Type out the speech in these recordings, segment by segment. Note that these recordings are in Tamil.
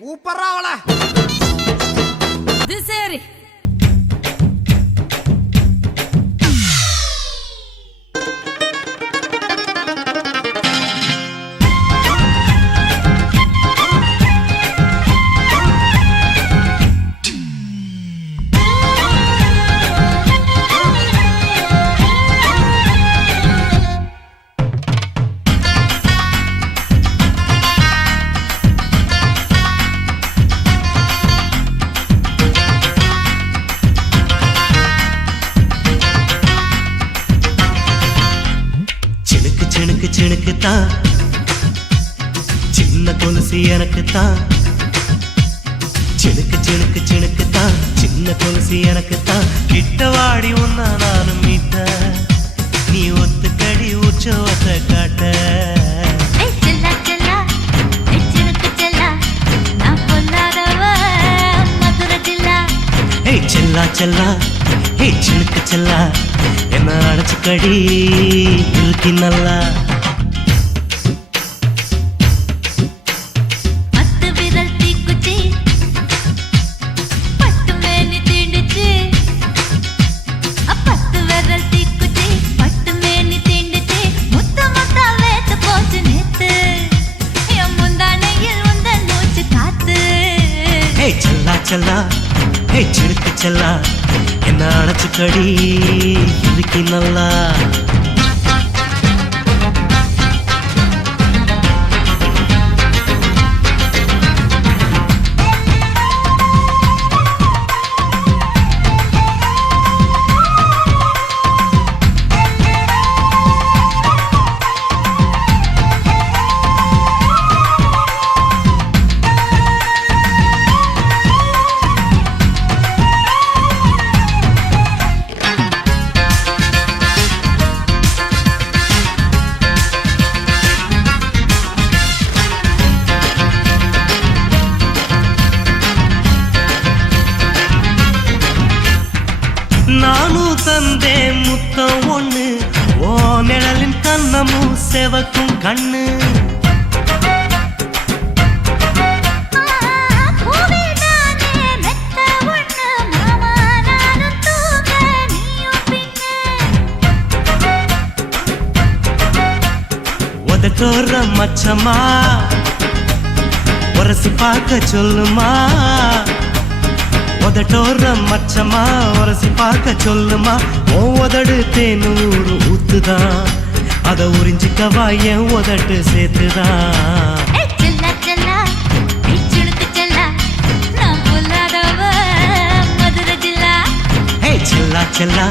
கூப்பறா அவள. இது சரி. சினுக்கு தான் சின்ன கொலுசு எனக்கு தான். சினுக்கு தான் சின்ன கொலுசு எனக்கு தான். கிட்டவாடி உன்னா நானும் மீட்ட நீ ஒத்துக்கடி உற்சவத்தை காட்ட. செல்லா செல்லா ஹே சினுக்கு செல்லா என்ன அடைச்சுக்கடி இழுக்கி நல்லா. செல்லா ஹே சினுக்கு செல்லா என்ன அடைச்சுக்கடி இழுக்கி நல்லா. நானும் தந்தே முத்தம் ஒண்ணு ஓ நிழலின் கண்ணமும் செவக்கும் கண்ணு. உதட்டோர மச்சமா உரசி பார்க்க சொல்லுமா. உதட்டோர மச்சமா உரசி பார்க்க சொல்லுமா. உதடு தேனூறு ஊத்துதான் அத உறிஞ்சிக்கவா என் உதட்டு சேர்த்துதான். செல்லா செல்லா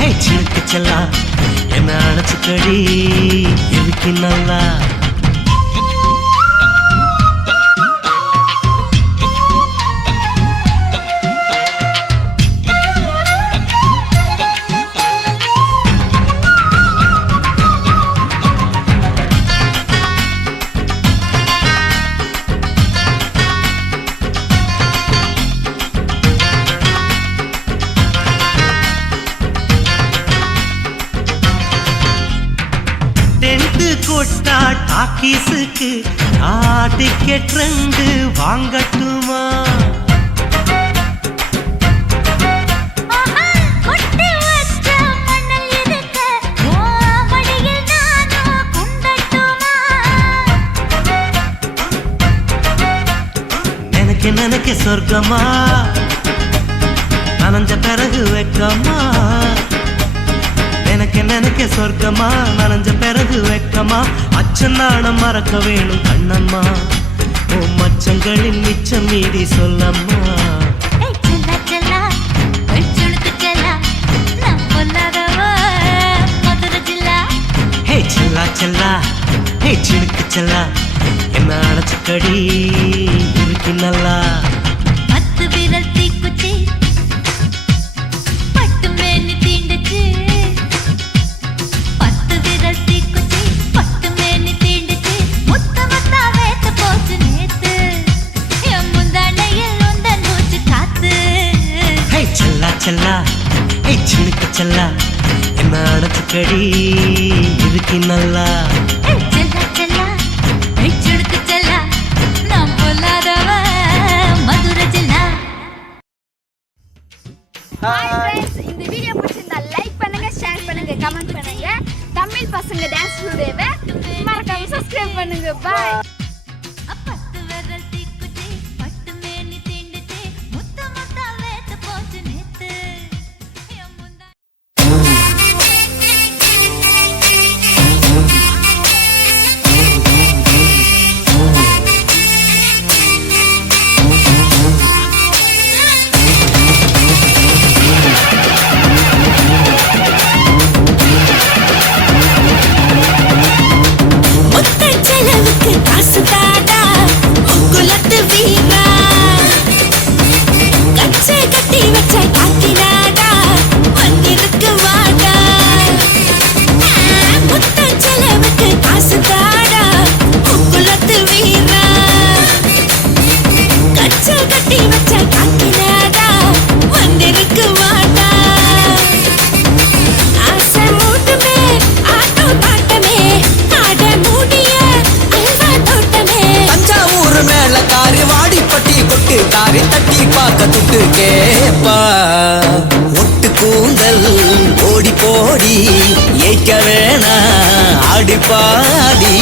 ஹே சினுக்கு செல்லா என்ன அடைச்சுக்கடி இழுக்கி நல்லா. கொட்டா டாக்கீஸுக்கு டிக்கெட் 2 வாங்கட்டுமா. நினைக்க சொர்க்கமா நனைஞ்ச பிறகு வெக்கமா. நினைக்க சொர்க்கமா நனைஞ்ச பிறகு வெக்கமா. அச்சநாணம் மறக்க வேணும் கண்ணம்மா ஓ மச்சங்களின் மிச்சம் மீறி சொல்லம்மா. செல்லா செல்லா ஹே சினுக்கு செல்லா என்ன அடைச்சுக்கடி இழுக்கி நல்லா. செல்லா ஹே சினுக்கு செல்லா என்ன அடைச்சுக்கடி இழுக்கி நல்லா. செல்லா செல்லா ஹே சினுக்கு செல்லா நான் பொல்லாதவ ஹாய் ஃப்ரெண்ட்ஸ், இந்த வீடியோ பிடிச்சிருந்தா லைக் பண்ணுங்க, ஷேர் பண்ணுங்க, கமெண்ட் பண்ணுங்க. தமிழ் பசங்க டான்ஸ் ஸ்டுடியோவை மறக்காம சப்ஸ்கிரைப் பண்ணுங்க. பாய். தாரி தட்டி பார்க்க துட்டு கேப்பா ஒட்டு கூந்தல் ஓடி போடி ஏய்க்க வேணா ஆடி பாடி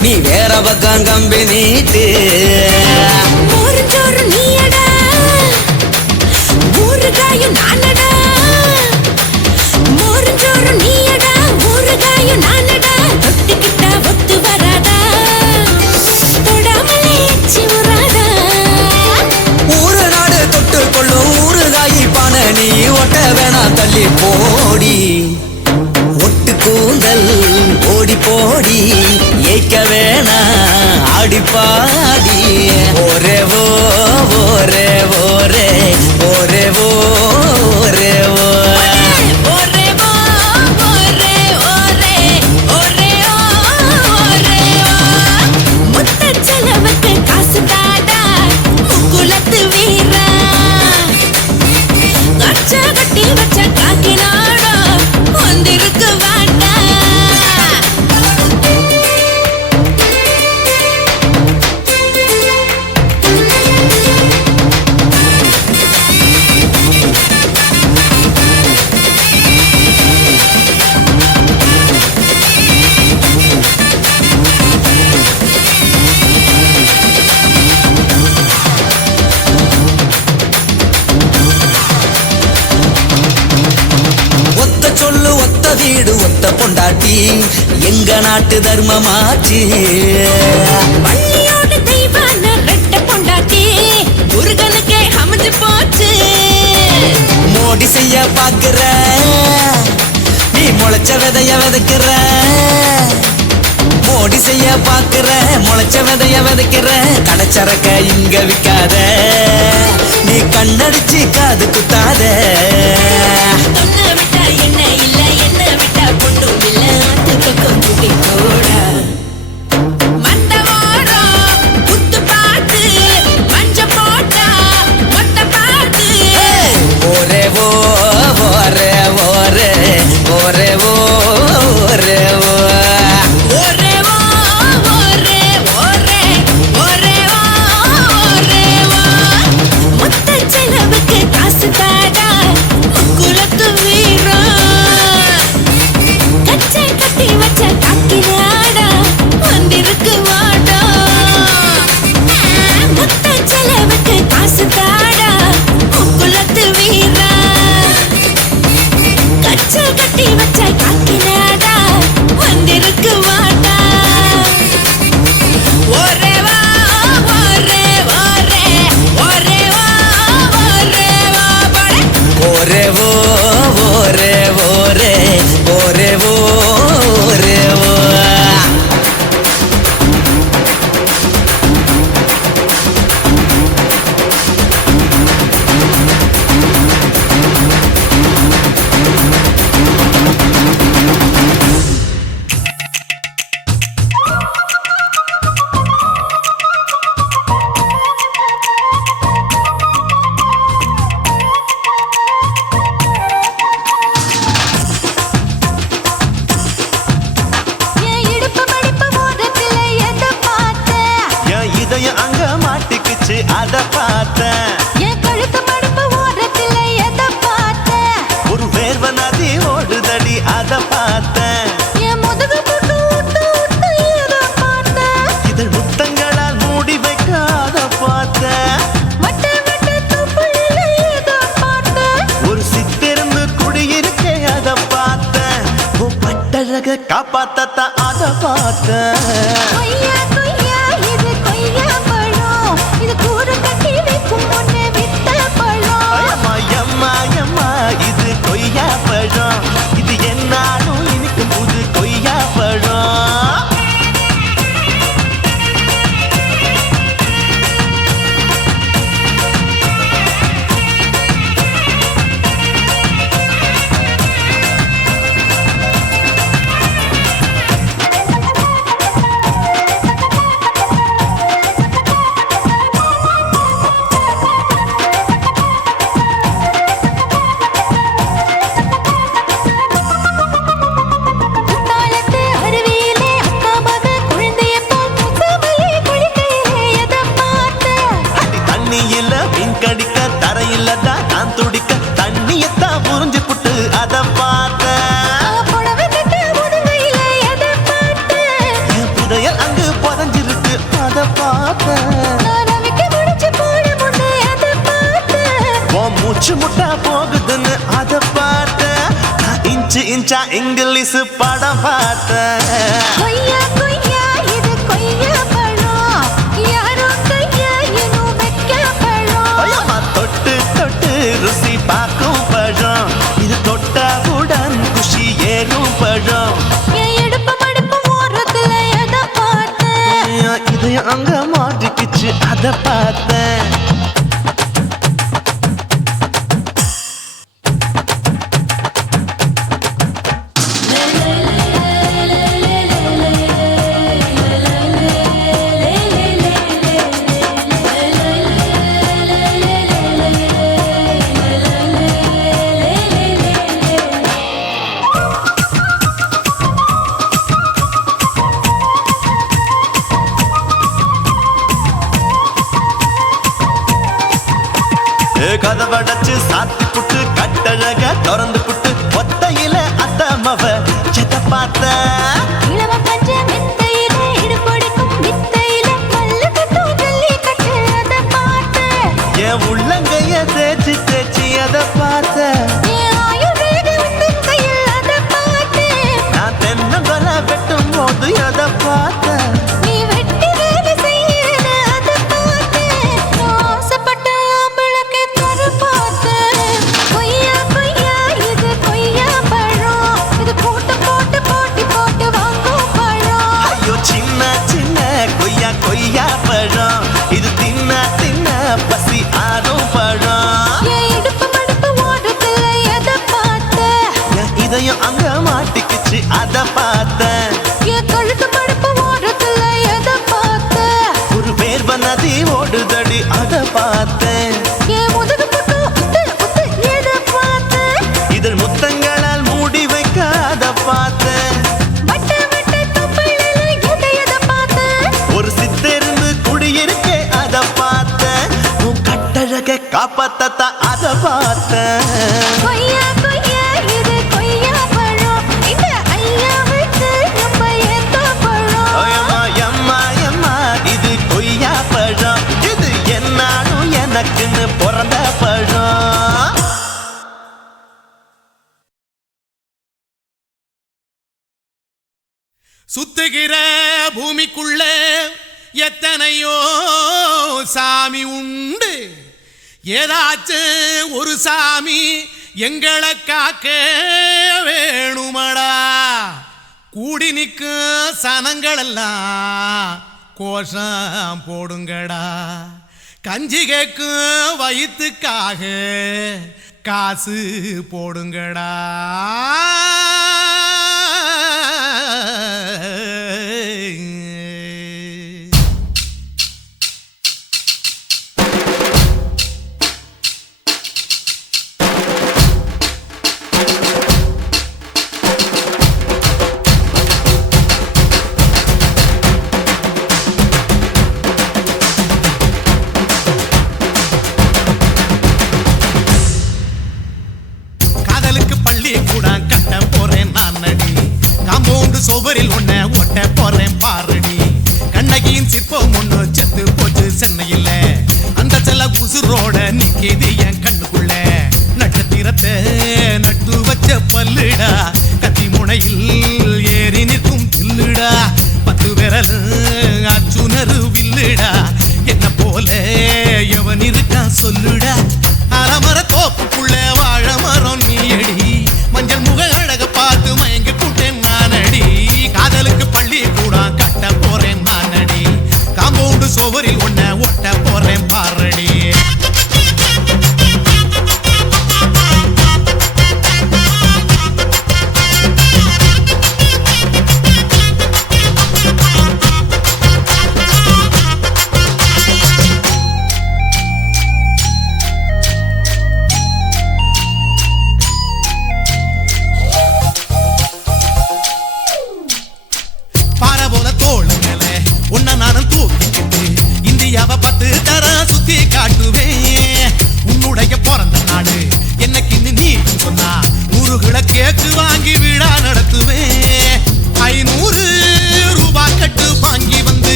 நீ வேற பக்கம் கம்பி நீட்டு ஊரு நாடு தொட்டு கொள்ளும் ஊறுகாயி பான நீ ஒட்ட வேணா தள்ளி போடி ஒட்டு கூந்தல் ஓடி போடி ஏய்க்க வேணா ஆடி பாடி ஒரே ஓரே ஓரே ஒரே ஓரே வீடு ஒத்த பொண்டாட்டி எங்க நாட்டு தர்மமாச்சு பள்ளியோட தெய்வான ரெட்ட பொண்டாட்டி முருகனுக்கே அமைஞ்சு போச்சு மோடி செய்ய பாக்குற நீ முளைச்ச விதைய விதைக்கிற மோடி செய்ய பாக்குற முளைச்ச விதைய விதைக்கிற கடைச்சரக்க இங்க விக்காத நீ கண்ணடிச்சு காது குத்தாத காசு தாடா குலத்து வீரம் கட்டழக காப்பாத்தத்தான் அத பார்த்தேன். கொய்யா கொய்யா இது கொய்யா பழம், இது கூடு கட்டி வைக்கும் முன்னே வித்த பழம். அம்மா எம்மா எம்மா இது கொய்யா பழம், இது என்னாலும் இனிக்கும் புது கொய்யா பழம். தாளத்து அருவியிலே அக்கா மக குழந்தைய போல் முகமலே குளிக்கையிலே எதை பார்த்தேன். அடி தண்ணியில மீன் கடிக்க தரையில தான் நான் துடிக்க தண்ணியத்தான் புரிஞ்சு புட்டு அத பார்த்தேன். புடவை கட்ட முதுகையிலே எதை பார்த்தேன். என் புதையல் அங்கு புதஞ்சிருக்கு அத பார்த்தேன். நான் அவிக்க முடிச்சு போட முன்னே எதை பார்த்தேன். உன் மூச்சு முட்டா போகுதுன்னு அத பார்த்தேன். நான் இன்ச்சு இன்ச்சா இங்கிலீஷ் படம் பார்த்தேன். கொய்யா கொய்யா இது கொய்யா பழம், யாரோ கையா இன்னும் வைக்க பழம். ஐயம்மா தொட்டு தொட்டு ருசி பார்க்கும் பழம், இது தொட்டாவுடன் குஷி ஏறும் பழம். என் இடுப்பு மடுப்பு ஓரத்துல எதை பார்த்தேன். என் இதயம் அங்க மாட்டிக்கிச்சு அத பார்த்தேன். கதவடைச்சு சாத்தி புட்டு கட்டழக திறந்து புட்டு ஒத்தையில அத்தமவ செத்த பார்த்த. இளவ பஞ்ச மெத்தையிலே இடுப்பொடிக்கும் வித்தையிலே மல்லு கட்டும் ஜல்லிக்கட்டு அதை பார்த்தேன். என் உள்ளங்கைய தேய்ச்சி தேய்ச்சி அத பார்த்த. என் ஆயுர்வேத உந்தன் கையில் அதை பார்த்தேன். நான் தென்னங்கொலை வெட்டும் போது அத பார்த்த. நீ வெட்டி வேலை செய்யறது அதை பார்த்தேன். நான் ஆசைப்பட்ட ஆம்பளுக்கு தர பார்த்தேன். கொய்யா கொய்யா இது கொய்யா பழம், இது போட்டு போட்டு போட்டி போட்டு வாங்கும் பழம். ஐயோ சின்ன சின்ன கொய்யா கொய்யா பழம், இது தின்ன தின்ன பசி ஆறும் பழம். என் இடுப்பு மடுப்பு ஓரத்துல எதை பார்த்தேன். என் இதயம் அங்க மாட்டிக்கிச்சு அத பார்த்தேன். என் கழுத்து மடுப்பு ஓரத்துல எதை பார்த்தேன். ஒரு வேர்வ நதி ஓடுதடி அத பார்த்தேன். என் முதுகு பக்கம் உத்து உத்து எதை பார்த்தேன். இதழ் முத்தங்களால் மூடி வைக்க அத பார்த்தேன். வட்ட வட்ட தொப்பையில எதை பார்த்தேன். ஒரு சித்தெருந்து குடியிருக்கே அத பார்த்தேன். உன் கட்டழக காப்பாத்தத்தான் அத பார்த்தேன். கொய்யா கொய்யா இது கொய்யா பழம், இந்த ஐயாவுக்கு நம்ம ஏத்த பழம். ஐயம்மா எம்மா எம்மா இது கொய்யா பழம், இது என்னாலும் எனக்குன்னு பிறந்த பழம். சுத்துகிற பூமிக்குள்ள எத்தனையோ சாமி உண்டு, ஏதாச்சும் ஒரு சாமி எங்களை காக்க வேணுமடா. கூடி நிற்கும் சனங்களெல்லாம் கோஷம் போடுங்கடா. கஞ்சி கேக்கும் வயிற்றுக்காக காசு போடுங்கடா. சுவரில் ஒன்ன ஒட்ட போறேன் பாரடி. கண்ணகியின் சிற்பம் ஒண்ணு செத்து போச்சு சென்னையில், அந்த செல்ல உசுரோட நிக்கிது என் கண்ணுக்குள்ள. நட்சத்திரத்தை நட்டு வச்ச பல்லுடா கத்தி முனையில்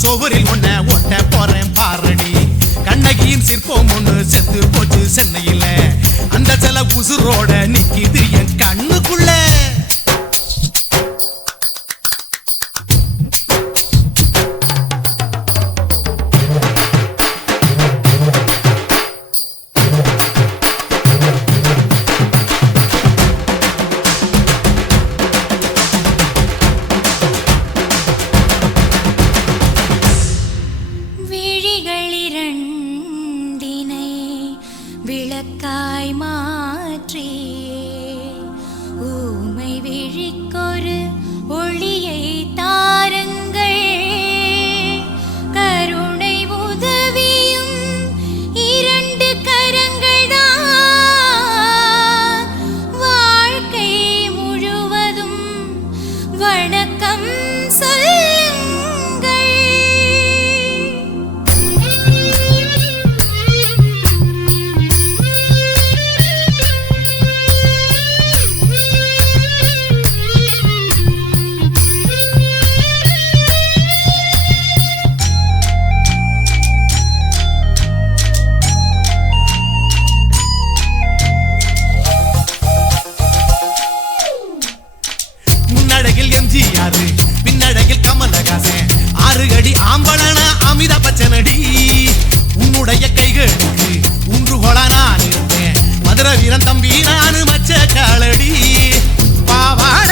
சோவரில் ஒன்ன ஒட்ட போறேன் பாரடி கண்ணகியின் சிற்பம் ஒண்ணு செத்து போச்சு சென்னையில அந்த சில உசுரோட நிக்கிது என் கண்ணுக்குள்ள விழிகளிரண்டினை விளக்காய் மாற்றி ஊமை விழிக்கொரு ஒளியை தாருங்கள் கருணை உதவியும் இரண்டு கரங்கள்தான் வாழ்க்கை முழுவதும் வணக்கம் சொல்லுங்கள். முன்னடகில் எம்ஜிஆர் பின்னடகில் கமலஹாசன் 6 அடி ஆம்பளன அமிதாப் பச்சனடி உன்னுடைய கைகளுக்கு ஊன்றுகோலா நான் இருப்பேன் மதுரை வீரன் தம்பி நானு மச்ச காலடி பாவாட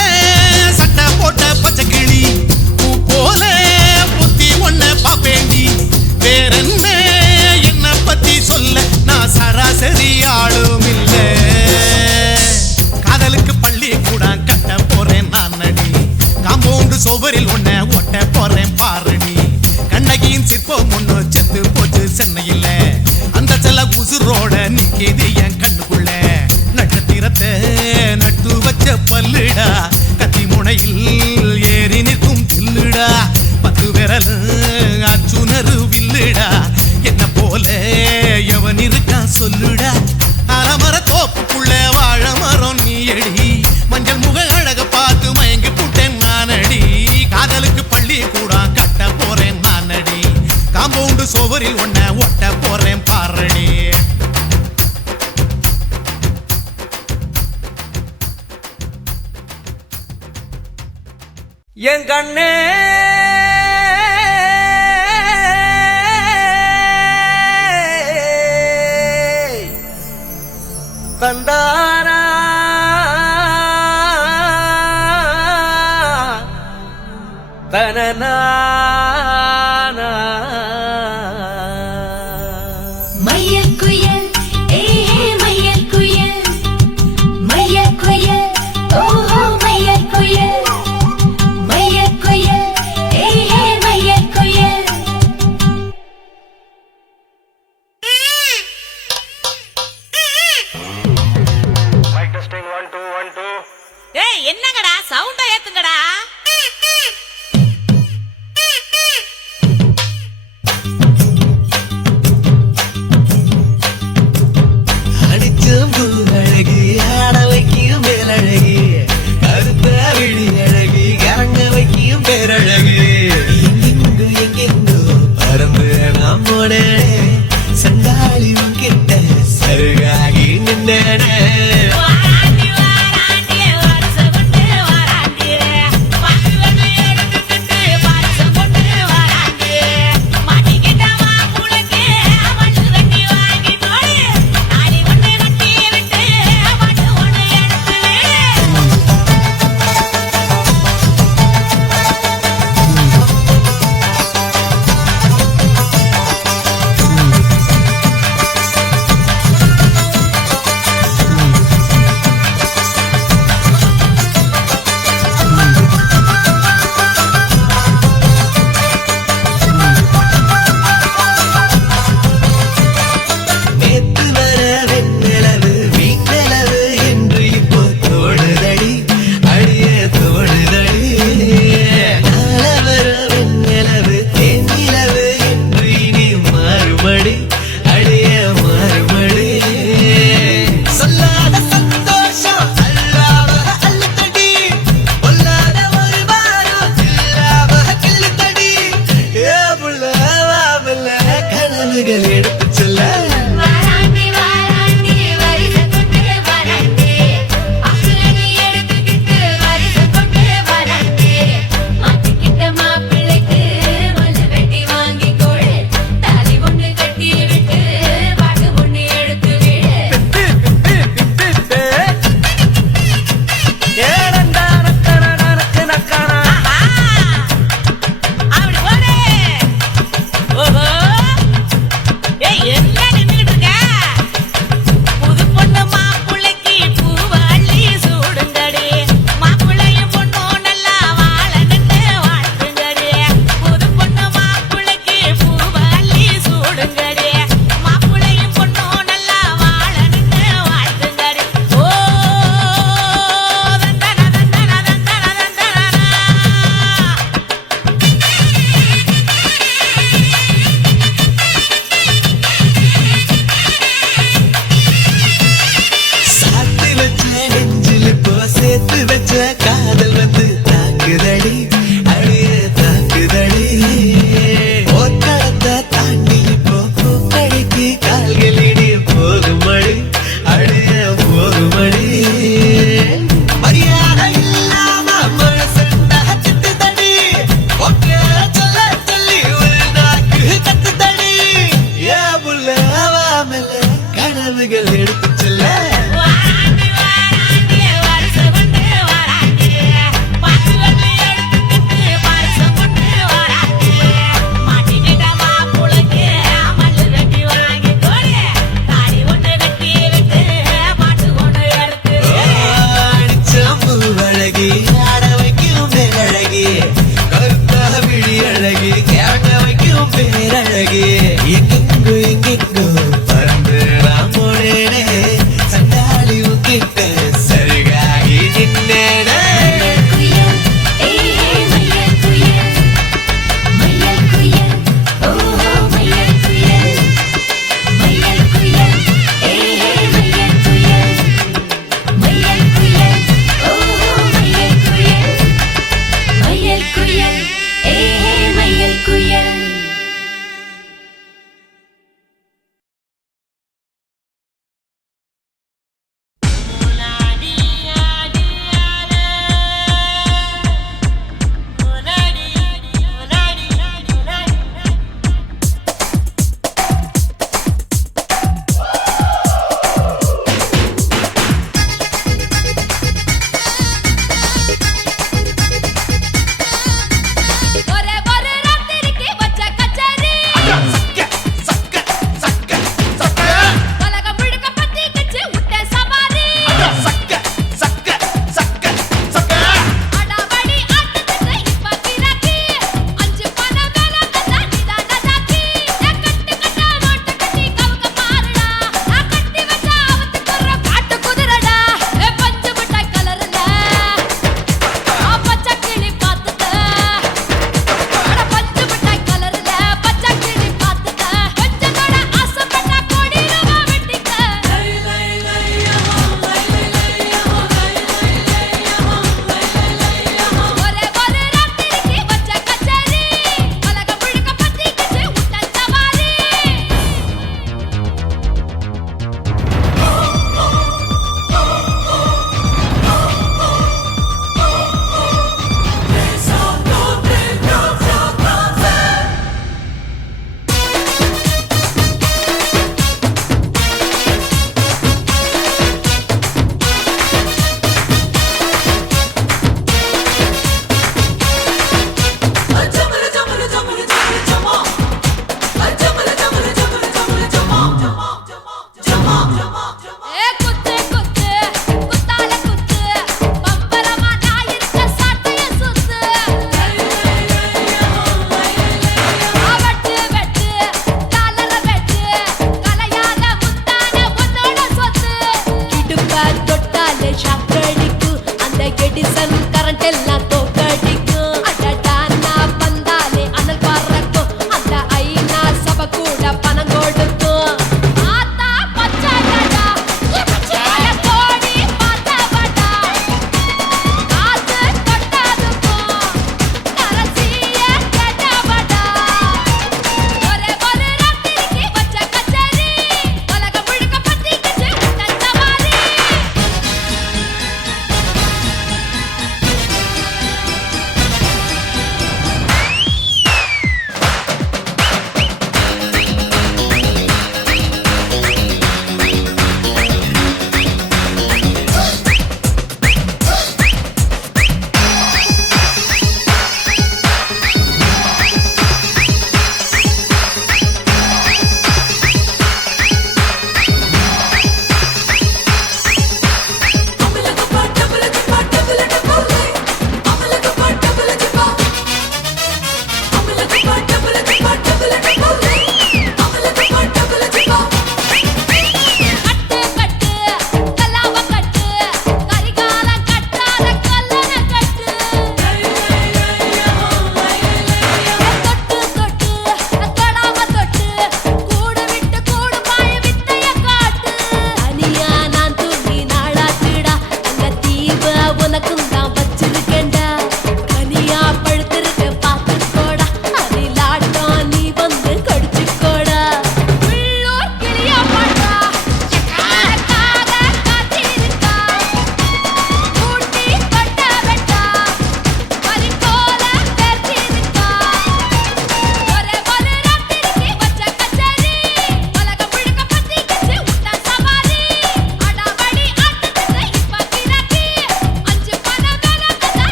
சட்டை போட்ட பச்சை கிளி பூ போல புத்தி ஒன்ன பாப்பேண்டி வேறென்ன என்ன பத்தி சொல்ல நான் சராசரி ஆளும் இல்ல காதலுக்கு பள்ளி கூட கட்ட போறேன் நான் நடி காம்பவுண்டு சோவரில் ஒன்ன ஒட்ட போறேன் பாரடி கண்ணகியின் சிற்பம் ஒண்ணு செத்து போச்சு சென்னையில அந்த செல்ல உசுரோட நிக்கிது என் கண்ணுக்குள்ள நட்சத்திரத்தை நட்டு வச்ச பல்லுடா கத்தி முனையில் ஏறி நிற்கும் தில்லுடா 10 விரல் அச்சுணரு வில்லுடா என்ன போல எவன் இருக்கா சொல்லுடா அலமர தோப்புக்குள்ள வாழ மரம் நீ அடி மஞ்சள் முக அழக பார்த்து மயங்கி புட்டேன் நானடி காதலுக்கு பள்ளி கூட கட்ட போறேன் நானடி காம்பவுண்டு சோவரில் ஒன்ன ஒட்ட போறேன் பாரடி என் கண்ணே தந்தாரா தனனா மையக்குயில் ஏஹே மையக்குயில் மையக்குயில் ஓஹோ மையக்குயில் மையக்குயில் ஏஹே மையக்குயில். ஏய் என்னங்கடா சவுண்ட ஏத்துங்கடா.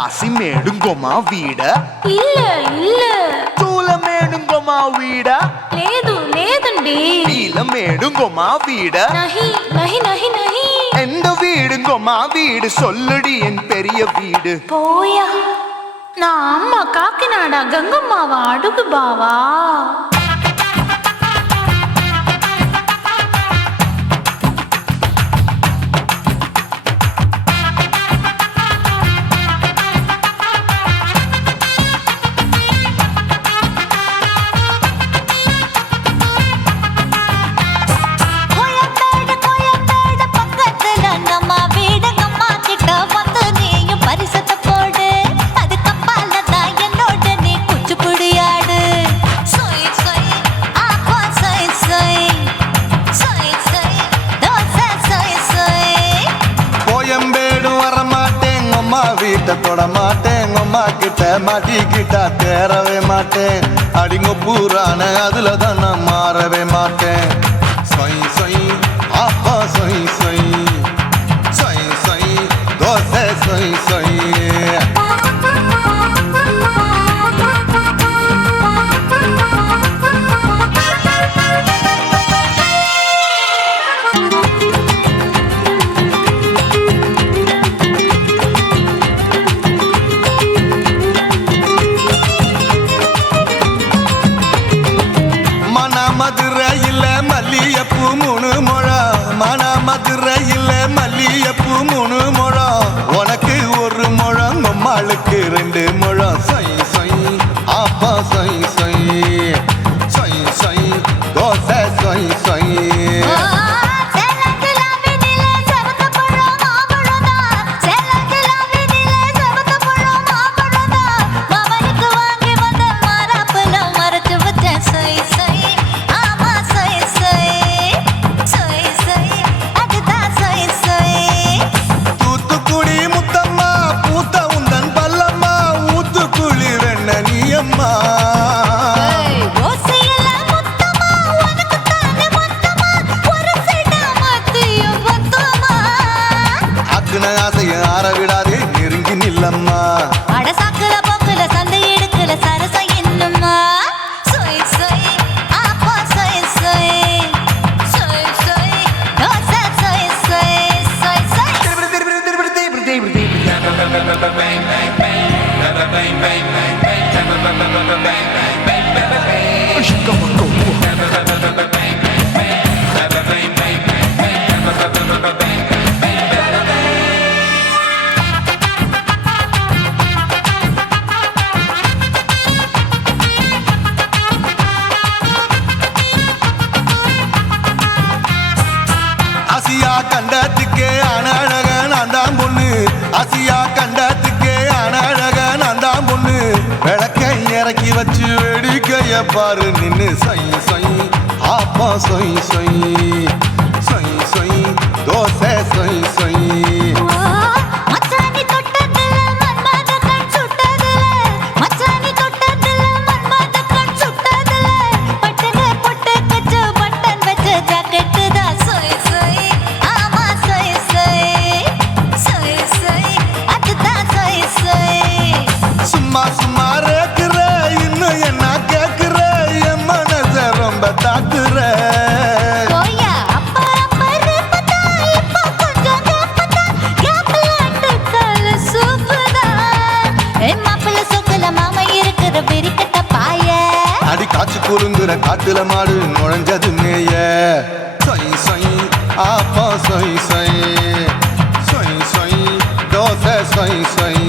కాశీమేడుంగోమా వీడ இல்ல இல்ல చూలమేడుంగోమా వీడ లేదు లేదండి నీలమేడుంగోమా వీడ நஹி நஹி நஹி நஹி எந்த வீடுங்கோமா வீடு சொல்லுடி என் பெரிய வீடு போயா நான் அம்மா காக்கிநாடா கங்கம்மாவா அடுகு பாவா வீட்டை தொட மாட்டேன் அம்மா கிட்ட மாட்டிக்கிட்டா தேரவே மாட்டேன் அடிங்க பூரான அதுல தான் நான் மாறவே மாட்டேன் சொய் சொய் அப்பா சொய் சொய் சொய் சொய் தோசை சொய் சொய் மதுரையில் மல்லியப்பூ 3 முழம் மன மதுரையில் மல்லியப்பூ 3 முழம் உனக்கு 1 முழம் அம்மாளுக்கு 2 முழம் சொய் சொய் அப்பா சொய் சொய் சொய் சொய் தோசை சொய் சொய் ஆசைய ஆற விடாதே நெருங்கி நில்லம்மா அடசாக்குல போக்குல சந்தை எடுக்கல சரச என்னம்மா சொய் சொய் அப்பா சொய் சொய் சொய் சொய் தோசை சொய் சொய் சொய் சொய் ஆசியா கண்டத்துக்கே அனழக நான் தான் பொண்ணு ஆசியா கண்டத்துக்கே அனழக நான் தான் பொண்ணு விளக்கை இறக்கி வச்சு வேடிக்கைய பாரு நின்னு சொய் சொய் அப்பா சொய் சொய் சொய் சொய் தோசை சொய் சொய் சும்மா சும்மா ரேக்குற இன்னும் என்ன கேக்குற என் மனச ரொம்ப தாக்குற அடி காய்ச்சி குலுங்குற காட்டுல மாடு நுழைஞ்சது மேய சொய் சொய் அப்பா சொய் சொய் சொய் சொய் தோசை சொய் சொய்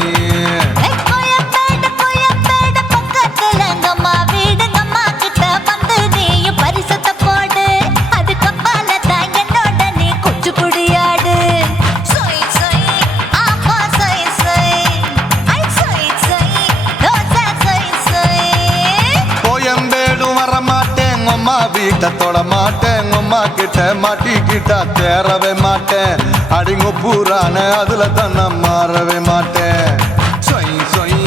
வீட்டை தொட மாட்டேன் அம்மா கிட்ட மாட்டிக்கிட்டா தேரவே மாட்டேன் அடிங்க பூரான அதுல தான் நான் மாறவே மாட்டேன் சொய் சொய்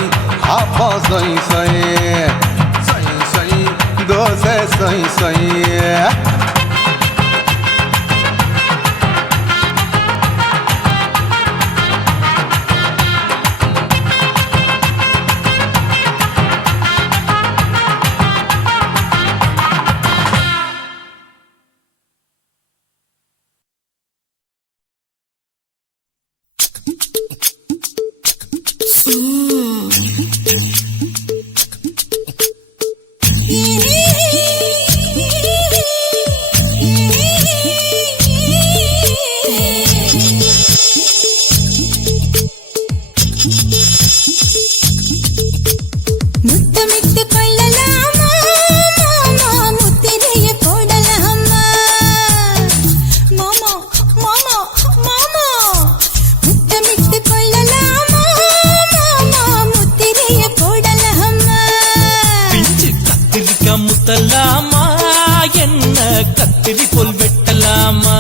அப்பா சொய் சொய் சொய் சொய் தோசை சொய் சொய் முத்தமிட்டு கொள்ளலாமா மாமா முத்திரைய போடலாமா மாமா மாமா மாமா முத்தமிட்டு கொள்ளலாமா மாமா முத்திரைய போடலாமா பிஞ்சு கத்திரிக்கா முத்தலாமா என்ன கத்திரி போல் வெட்டலாமா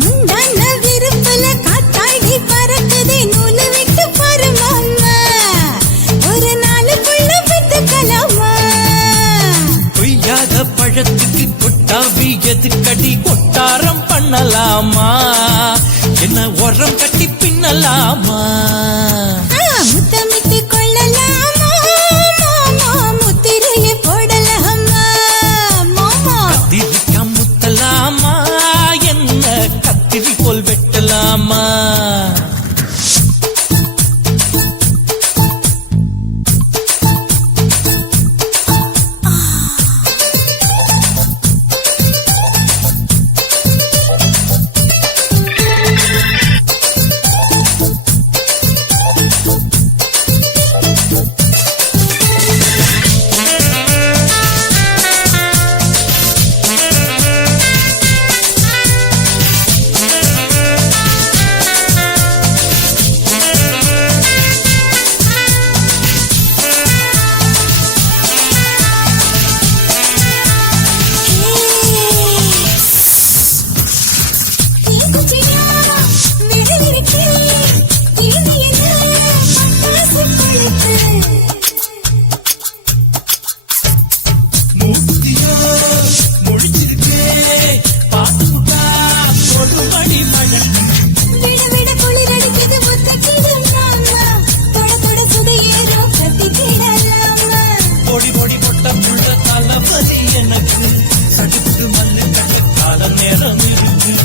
முந்தான விருப்பல காத்தாடி பறக்குதே நூல விட்டு பாரு மாமா ஒரு நாளுக்குள்ள பெத்துக்கலாமா கொய்யாத பழத்துக்கு கொட்டாவி எதுக்கடி கொட்டாரம் பண்ணலாமா என்ன உரம் கட்டி பின்னலாமா முத்தமிட்டு கொள்ளலாமா மாமா முத்திரைய போடலாமா மாமா கத்திரிக்கா முத்தலாமா என்ன கத்திரி போல் வெட்டலாமா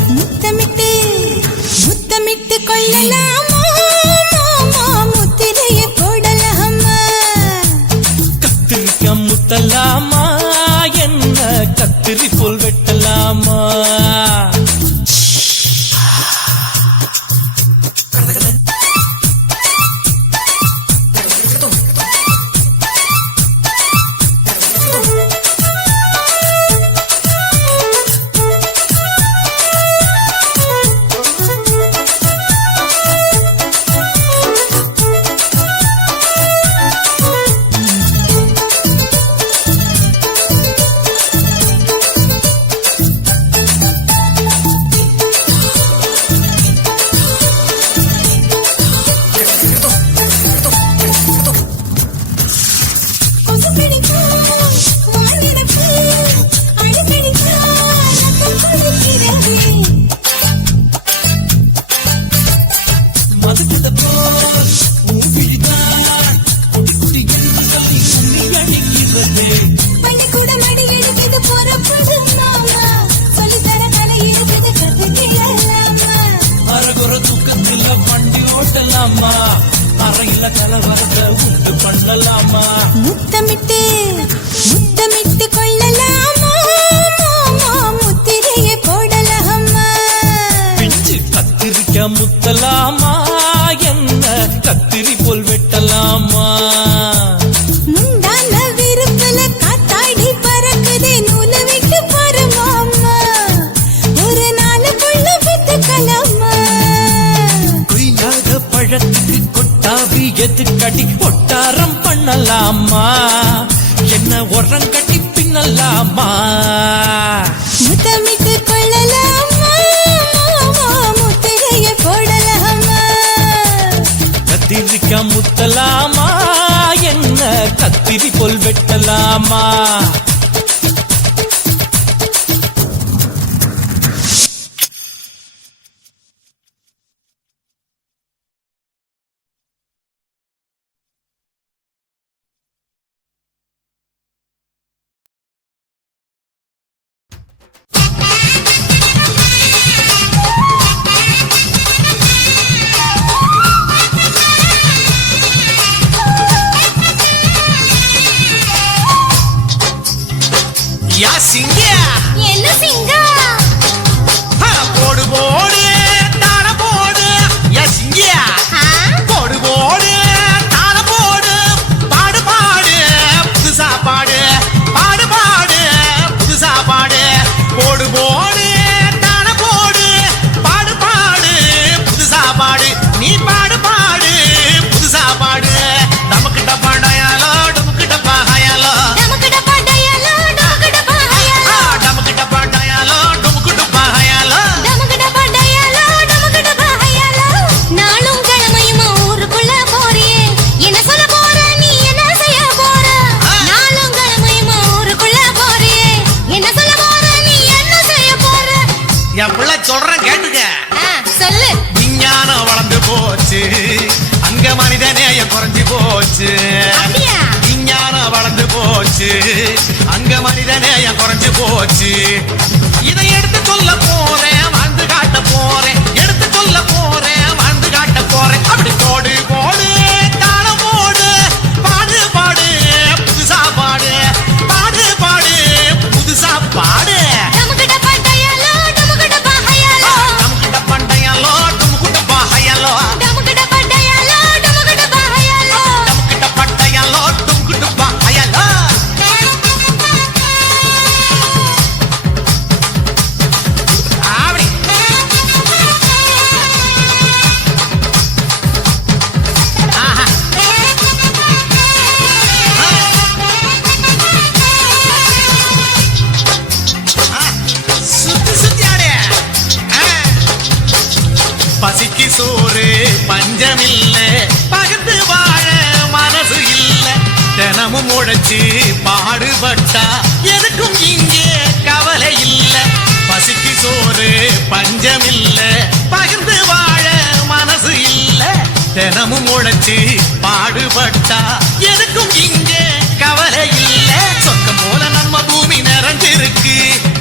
முத்தமிட்டு முத்தமிட்டு கொள்ளலாமா மாமா முத்திரைய போடலாமா கத்திரிக்கா முத்தலாமா என்ன கத்திரி போல் வெட்டலாமா அறையில கலவரத்தை உண்டு பண்ணலாமா முத்தமிட்டு முத்தமிட்டு கொள்ளலாமா மாமா முத்திரைய போடலாமா பிஞ்சு கத்திரிக்கா முத்தலாமா என்ன கத்திரி போல் வெட்டலாமா முந்தான விருப்பல காத்தாடி பறக்குதே நூல விட்டு பாரு மாமா ஒரு நாளுக்குள்ள பெத்துக்கலாமா கொய்யாத பழத்துக்கு கொட்டாவி எதுக்கடி ஒட்டாரம் பண்ணலாமா என்ன உரம் கட்டி பின்னலாமா முத்தமிட்டு கொள்ளலாமா மாமா முத்திரைய போடலாமா கத்திரிக்கா முத்தலாமா என்ன கத்திரி போல் வெட்டலாமா என் பிள்ளை சொல்றேன் கேட்டுக்க. சொல்லு. விஞ்ஞானம் வளர்ந்து போச்சு, அங்க மனித நேயம் குறைஞ்சு போச்சு. விஞ்ஞானம் வளர்ந்து போச்சு, அங்க மனித நேயம் குறைஞ்சு போச்சு. இதை எடுத்து சொல்ல போறேன், வாழ்ந்து காட்ட போறேன். எடுத்து சொல்ல போறேன், வாழ்ந்து காட்ட போறேன். அப்படி போடு போடு தாளம் போடு, பாடு பாடு புதுசா பாடு, பாடு பாடு புதுசா பாடு. நமக்கிட்ட பண்டையாலோ நமக்கிட்ட பாஹையாலோ, நமக்கிட்ட பண்டையாலோ நமக்கிட்ட பாஹையாலோ, நமக்கிட்ட பண்டையாலோ நமக்கிட்ட பாஹையாலோ, நமக்கிட்ட பண்டையாலோ நமக்கிட்ட பாஹையாலோ. ஆவடி ஆஹா சுத்தி சுத்தி ஆடு. பசிக்கு சோறு பஞ்சமில்ல, பகத்து வாழ மனசு இல்ல. தினமும் உழைச்சு பாடுபட்டா எதுக்கும் இங்கே கவலை இல்ல. பசிக்கு சோறு பஞ்சமில்ல, பகிர்ந்து வாழ மனசு இல்ல. தினமும் உழைச்சு பாடுபட்டா எதுக்கும் இங்கே கவலை இல்ல. சொர்க்கம் போல நம்ம பூமி நிறைஞ்சிருக்கு,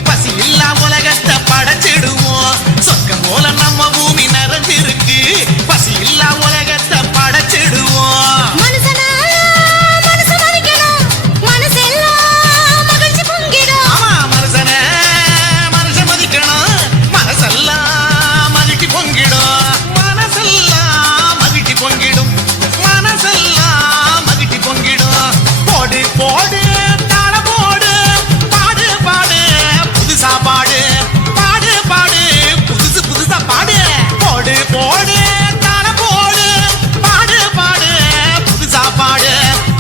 பசி இல்லா உலகத்தை படைச்சிடுவோம். சொர்க்கம் போல நம்ம பூமி நிறைஞ்சிருக்கு, பசி இல்லா உலகத்தை படைச்சிடுவோம். மனுஷனா மனசு மதிக்கணும், மனசெல்லாம் மகிழ்ச்சி பொங்கிடும். ஆமா மனுஷன மனுஷன் மதிக்கணும், மனசெல்லாம் மகிழ்ச்சி பொங்கிடும். மனசெல்லாம் மகிழ்ச்சி பொங்கிடும், மனசெல்லாம் மகிழ்ச்சி பொங்கிடும். போடு போடு தாள போடு, பாடு பாடு புதுசா பாடு, பாடு பாடு புதுசு புதுசா பாடு. போடு போடு தாள போடு, பாடு பாடு புதுசா பாடு,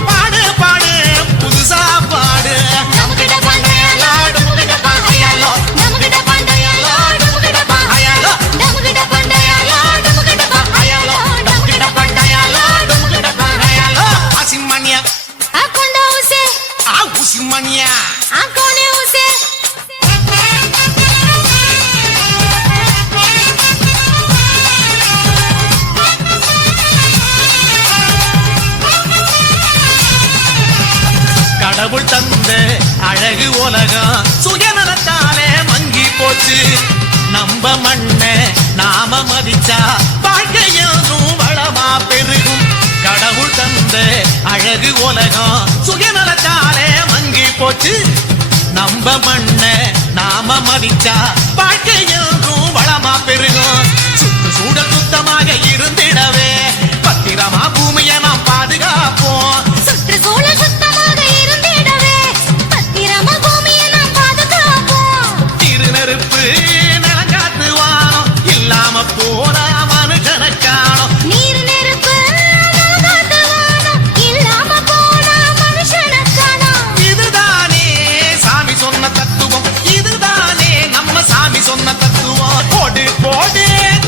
பாடு பாடு புதுசா பாடு. நமக்கிட்ட பண்டையாலோ நமக்கிட்ட பாஹையாலோ, நமக்கிட்ட பண்டையாலோ நமக்கிட்ட பாஹையாலோ, நமக்கிட்ட பண்டையாலோ நமக்கிட்ட பாஹையாலோ, நமக்கிட்ட பண்டையாலோ நமக்கிட்ட பாஹையாலோ. ஆசிமணியா ஆக்கொண்ட ஊசே, ஊசிமணியா ஆக்கோனே ஊசே. கடவுள் தந்த அழகு உலகம் சுயநலத்தாலே மங்கி போச்சு. நம்ம மண்ண நாம மதிச்சா வாழ்க்கையும் வளமா பெருகும். கடவுள் தந்த அழகு உலகம் சுயநலத்தாலே மங்கி போச்சு. நம்ம மண்ண நாம மதிச்சா வாழ்க்கையும் வளமா பெருகும். சுற்றுச்சூழல் சுத்தமாக இருந்திடவே பத்திரமா பூமியை நாம் பாதுகாப்போம். சுற்றுச்சூழல் சுத்தமாக இருந்திடவே பத்திரமா பூமியை நாம் பாதுகாப்போம். திருநெருப்பு நிலங்காத்து வானம் இல்லாம போனா மனுஷனை காணோம். நீர் நெருப்பு நலங்காத்து வானம் இல்லாம போனா மனுஷனை காணோம். இதுதானே சாமி சொன்ன தத்துவம், இதுதானே நம்ம சாமி சொன்ன தத்துவம். போடு போடு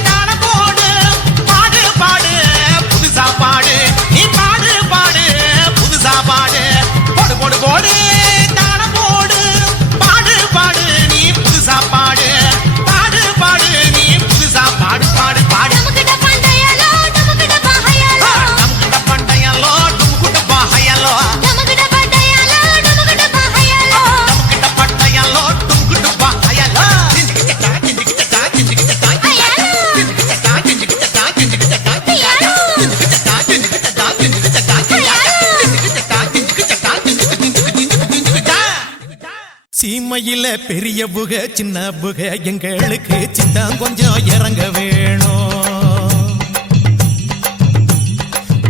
தாள போடு, பாடு பாடு புதுசா பாடு, நீ பாடு பாடு புதுசா பாடு. போடு போடு போடு தாள போடு, பாடு பாடு நீ புதுசா பாடு, பாடு பாடு நீ புதுசா பாடு, பாடு பாடு. நமக்கிட்ட பண்டையாலோ நமக்கிட்ட பாஹையாலோ, நமக்கிட்ட பண்டையாலோ நமக்கிட்ட பாஹையாலோ, நமக்கிட்ட பண்டையாலோ நமக்கிட்ட பாஹையாலோ, நமக்கிட்ட பண்டையாலோ நமக்கிட்ட பாஹையாலோ. சீமையில பெரிய புக சின்ன புக எங்களுக்கு சித்தான் கொஞ்சம் இறங்க வேணும்.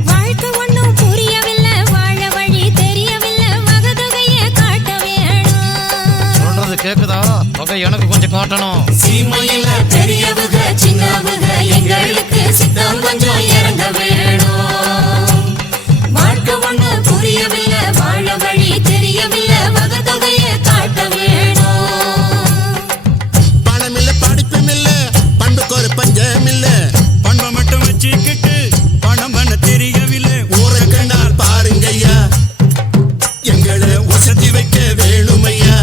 வாழ்க்கை ஒண்ணும் புரியவில்லை, வாழ வழி தெரியவில்லை, வகதொகையை காட்ட வேணும். சொல்றது கேக்குதா? தொகை எனக்கு கொஞ்சம் காட்டணும். சீமையில பெரியவுக சின்னவுக எங்களுக்கு சித்தம் கொஞ்சம் இறங்க வேணும். வாழ்க்கை ஒண்ணு புரியவில்லை, வாழ வழி தெரியவில்லை, வகதொகையை காட்ட வேணும். பணம் இல்ல படிப்பும் இல்ல, பண்புக்கு ஒரு பஞ்சம் இல்ல. பண்பை மட்டும் வச்சுக்கிட்டு பணம் பண்ண தெரியவில்லை. ஊரை கண்டால் பாருங்க ஐயா, எங்களை வசதி வைக்க வேணும் ஐயா.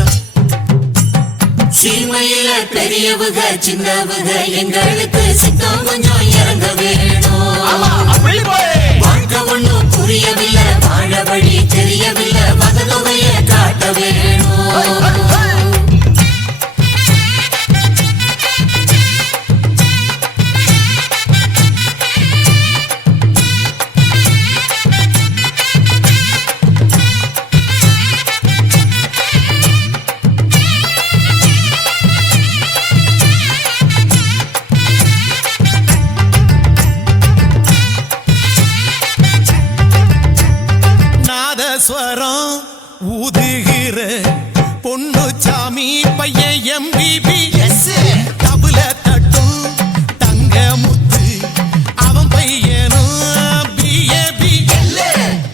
சீமை சீமையில பெரியவுக சின்னவுக எங்களுக்கு சித்தம் கொஞ்சம் இறங்க வேணும். வாழ்க்கை ஒண்ணும் புரியவில்லை, வாழ வழி தெரியவில்லை, வகதொகைய காட்ட வேணும். நாதஸ்வரம் ஊதுகிற பொண்ணு சாமி பையன் MBBS தபுல தட்டும் தங்க முத்து அவன் பையனும் BAB.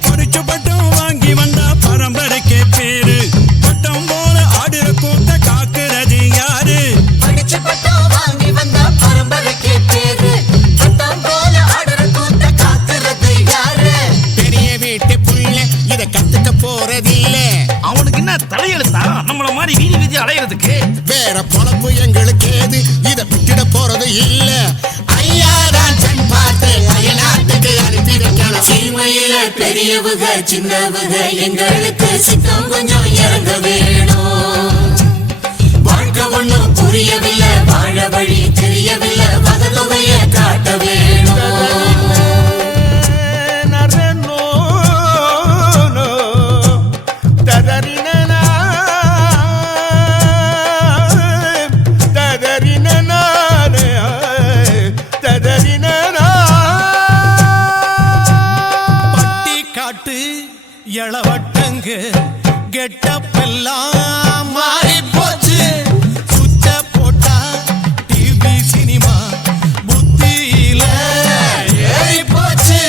படிச்ச பட்டம் வாங்கி வந்தா பரம்பரைக்கே பேரு, பட்டம் போல ஆடுற கூட்ட காக்குறது யாரு? படிச்ச பட்டம் வாங்கி வந்த பரம்பரைக்கே பேரு, பட்டம் போல ஆடுற கூட்ட காக்குறது யாரு? பெரிய வீட்டு புள்ள இத கத்துக்க போறதில்ல. அவனுக்கு என்ன தலையெழுத்தா நம்மள மாதிரி வீதி வீதி அலையிறதுக்கு? வேற பொழப்பு எங்களுக்கு ஏது, இத விட்டுட போறது இல்ல. ஐயாதான் ஜன் பார்த்து அயல்நாட்டுக்கு அனுப்பி வைக்கணும். சீமையில பெரியவுக சின்னவுக எங்களுக்கு சித்தம் கொஞ்சம் இறங்க வேணும். வாழ்க்கை ஒண்ணும் புரியவில்லை, வாழ வழி தெரியவில்லை, வகதொகைய காட்ட வேணும். பட்டி காட்டு இளவட்டங்க கெட்டப்பெல்லாம் மாறி போச்சு. சுத்த போட்டா டிவி சினிமா புத்தியில ஏறி போச்சு.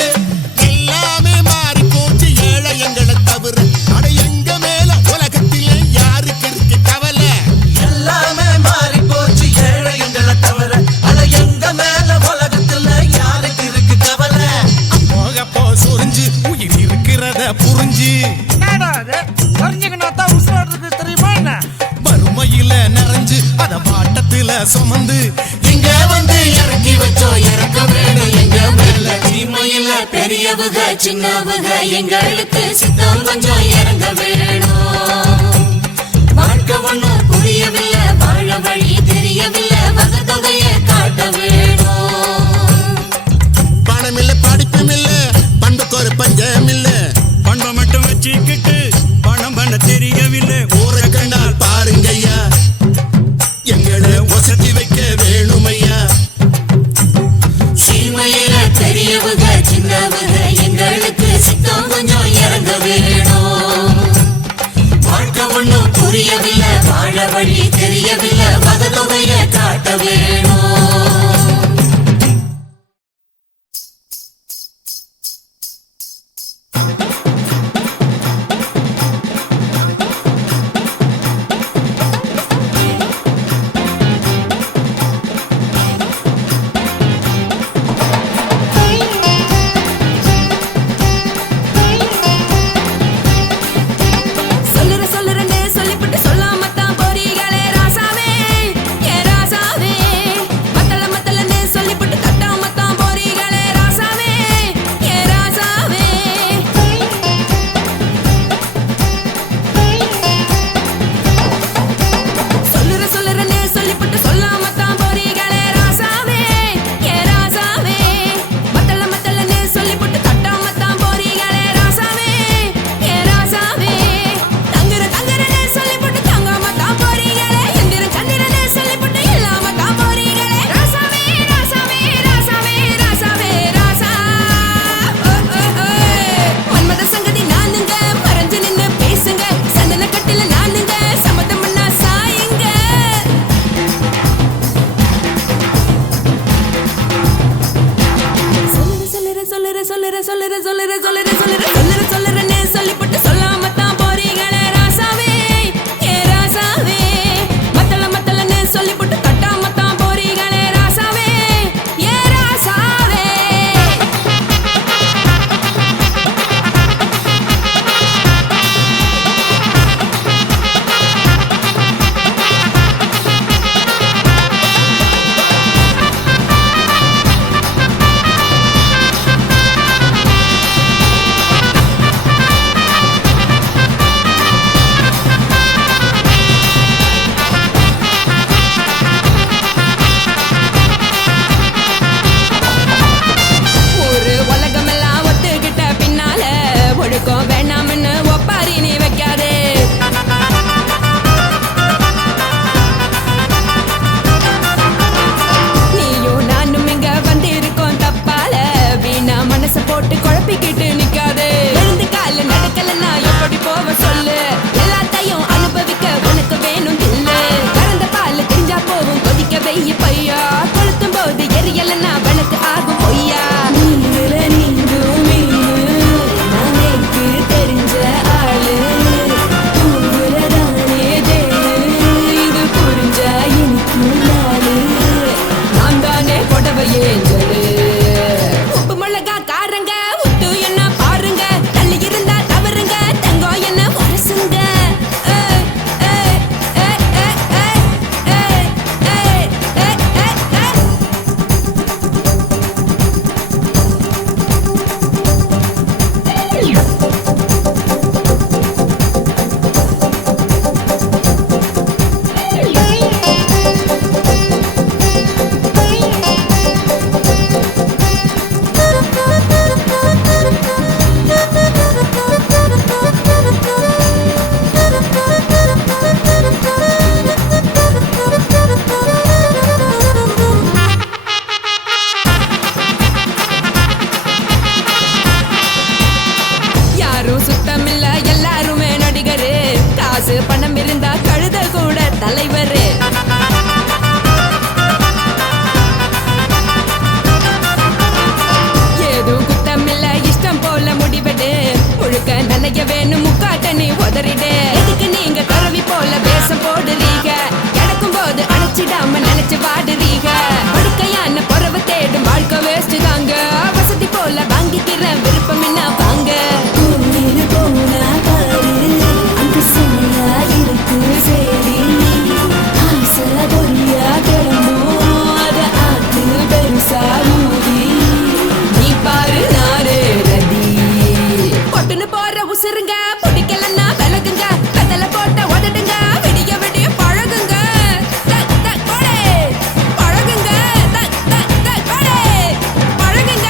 எல்லாமே மாறி போச்சு ஏழை எங்களை தவிர. அட எங்க மேல உலகத்திலே யாருக்கு இருக்கு கவலை? எல்லாமே மாறி போச்சு ஏழை எங்களை தவிர, அட எங்க மேல உலகத்துல யாருக்கு இருக்கு கவலை? போகப்போ சொரிஞ்சு உயிர் இருக்கிறத புரிஞ்சு வறுமையில நிறைஞ்சு அத பாட்டத்துல சுமந்து இங்க வந்து இறக்கி வச்சோம் இறக்க வேணும் எங்க மேல. சீமையில பெரியவுக சின்னவுக எங்களுக்கு சித்தம் கொஞ்சம் இறங்க வேணும். வாழ்க்கை ஒண்ணும் புரியவில்லை, வாழ வழி தெரியவில்லை, வகதொகைய காட்ட வேணும். பணம் இல்ல படிப்பும் இல்ல, பண்புக்கு ஒரு பஞ்சம் இல்ல. பண்பை மட்டும் வச்சுக்கிட்டு பணம் பண்ண தெரியவில்லை. ஊரை கண்டால் பாருங்க ஐயா, எங்களை வசதி வைக்க வேணும் ஐயா. சீமையில பெரியவுக சின்னவுக எங்களுக்கு சித்தம் கொஞ்சம் இறங்க வேணும். வாழ்க்கை ஒண்ணும் புரியவில்லை, வாழ வழி தெரியவில்லை, வகதொகைய காட்ட வேணும். சொல்லுறேன்னு சொல்லிப்புட்டு சொல்லாமத்தான் போறீங்களே ராசாவே, ஏ ராசாவே. மத்தலன்னு சொல்லிப்புட்டு தட்டாமத்தான் போறீங்களே ராசாவே, ஏ ராசாவே. சொல்லுறேன்னு சொல்லிப்புட்டு சொல்லாமத்தான் போறீங்களே ராசாவே, ஏ ராசாவே. மத்தலன்னு சொல்லிப்புட்டு தட்டாமத்தான் போறீங்களே ராசாவே, ஏ ராசாவே. தங்குறன்னு சொல்லிப்புட்டு தங்காமத்தான் போறீங்களே, எந்திரன்னு சொல்லிப்புட்டு இல்லாமத்தான் போறீங்களே ராசாவே, ராசாவே, ராசாவே, ராசாவே, ராசா. மன்மத சங்கதி நானுங்க, மறைஞ்சு நின்னு பேசுங்க, சந்தன கட்டில நானுங்க, சம்மதம் பண்ணா சாயுங்க. சொல்லுறேன்னு சொல்லிப்புட்டு சொல்லாமத்தான் போறீங்களே ராசாவே, ஏ ராசாவே. மத்தலன்னு சொல்லிப்புட்டு தட்டாமத்தான் போறீங்களே ராசாவே, ஏ ராசாவே. வெய்ய பையா கொளுத்தும் போது எரியலன்னா வழக்கு ஆகும் பொய்யா நீல நீங்கும் மீனு நானேக்கு தெரிஞ்ச ஆளு தூங்குறதானே தேனு இது புரிஞ்சா எனக்கு நாளு நான் தானே புடவையே ஜலு உப்பு மிளகா காரங்க உத்து என்ன பாருங்க தள்ளி இருந்தா தவறுங்க தங்கம் என்ன வரசுங்க யாரும் சுத்தமில்ல எல்லாருமே நடிகரு காசு பணம் இருந்தா கழுத கூட தலைவரு ஏதும் குத்தமில்ல இஷ்டம் போல முடிவெடு முழுக்க நனைய வேணும் முக்காட்ட நீ உதறிடு எதுக்கு நீங்க கருவி போல வேஷம் போடுறீங்க கிடக்கும் போது அணைச்சிடாம நினைச்சு வாடுறீங்க படுக்கையான பொறவை தேடும் வாழ்க்கை வேஸ்ட் தாங்க வசதி போல வாங்கிக்கிற விருப்பம் என்ன வாங்க போனா பாரு அங்கு சுமையா இருக்கு சரி ஆசை பொரியா கிளம்பும் அத ஆத்து பெருசா ஊதி நீ பாரு நாரே ரதி பொட்டுன்னு போற உசுருங்க பிடிக்கலன்னா விலகுங்க கதல போட்ட உதடுங்க விடிய விடிய பழகுங்க பழகுங்க பழகுங்க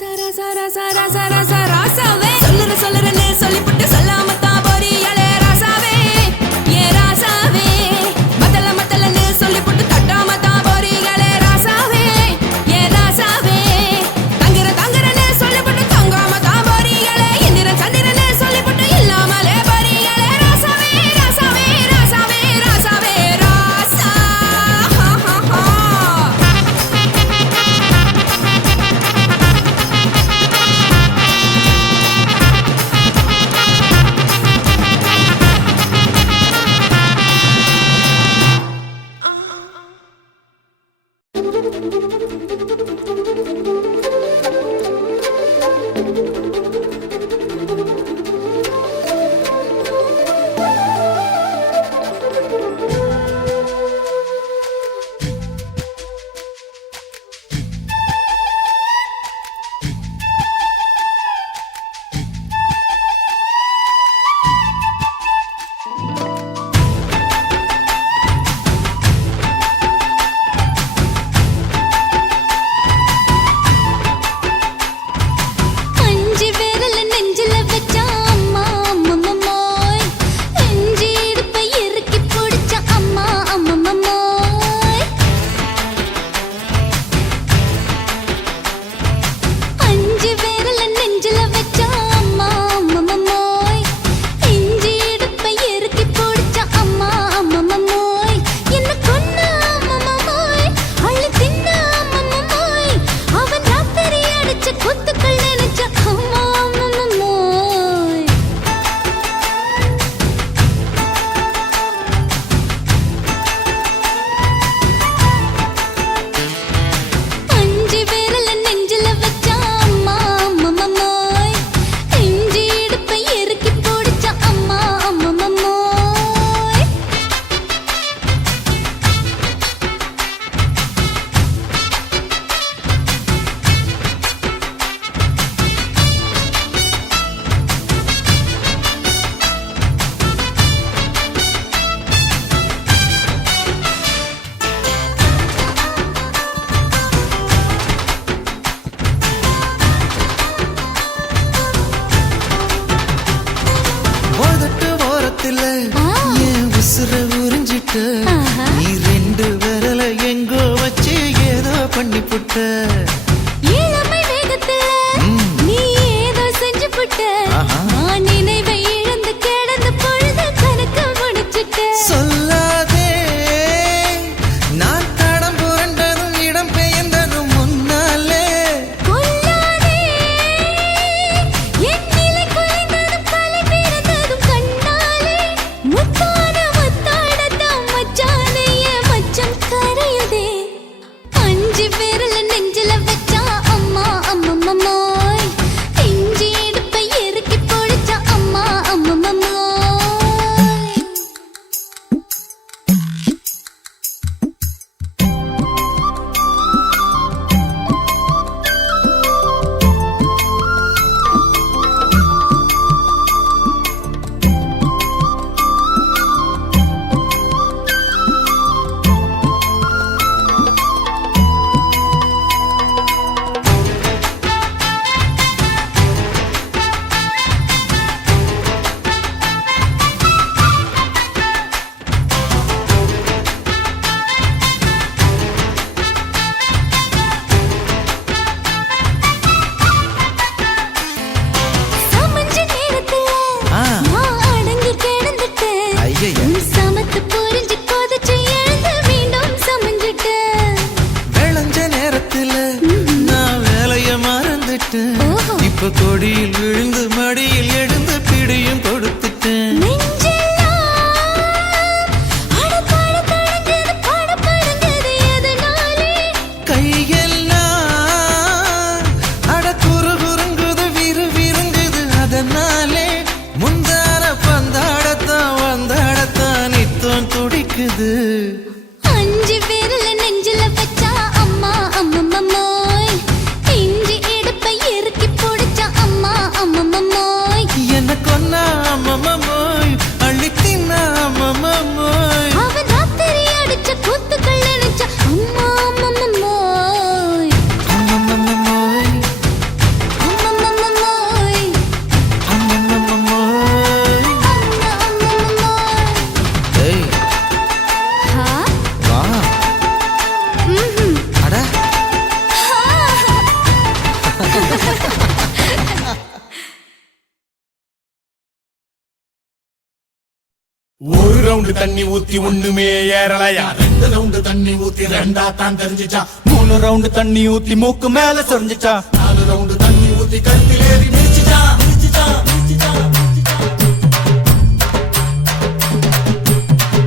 சர சர சர சர சர ஒரு ரவுண்டு தண்ணி ஊத்தி ஒண்ணுமே ஏறலையா, 2 ரவுண்டு தண்ணி ஊத்தி 2ஆ தான் தெரிஞ்சிச்சா, 3 ரவுண்டு தண்ணி ஊத்தி மூக்கு மேல சொரிஞ்சிச்சா, 4 ரவுண்டு தண்ணி ஊத்தி கழுத்தில் ஏறி மிதிச்சிச்சா.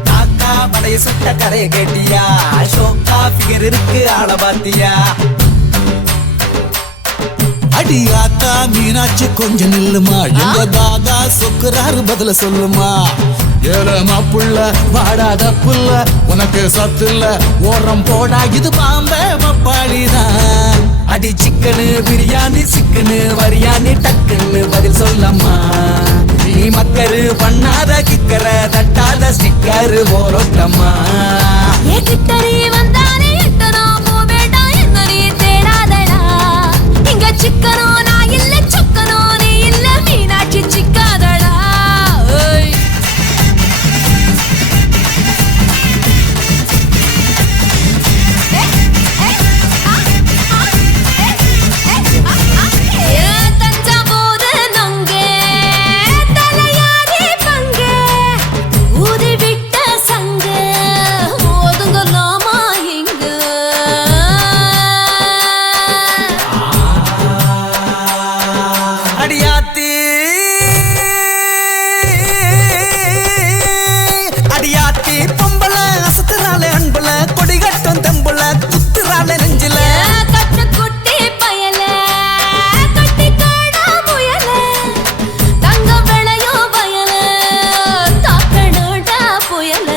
காக்கா படைய சுட்ட கரைய கேட்டியா, ஷோக்கா ஃபிகர் இருக்கு ஆள பாத்தியா. அடி ஆத்தா மீனாட்சி கொஞ்சம் நில்லுமா, எங்க தாதா சொக்குறாரு பதில சொல்லுமா. ஏலமா புள்ள வாடாத புள்ள உனக்கு சத்து இல்ல, ஓரம் போடா இது பாம்பே பப்பாளிதான். அடி சிக்கனு பிரியாணி சிக்கனு வரியாணி டக்குன்னு பதில் சொல்லம்மா. நீ மக்கரு பண்ணாத கிக்கர தட்டாத ஸ்டிக்கரு ஓரோட்டம்மா. சிக்கனோ நான் இல்ல சொக்கனோ நீ இல்ல மீனாட்சி சிக்காதடா. தஞ்சாவூர் நொங்கே தலையாரி பங்கு ஊதி விட்ட சங்க ஒதுங்கலாமா இங்க. அடியாத்தி பொம்பள அசத்துறாளே அன்புல, கொடிகட்டும் தெம்புல குத்துறாளே நெஞ்சில. கட்டு குட்டி பயல கட்டி காடா புயல தங்க விளையோ பயல தாக்கணுடா புயல.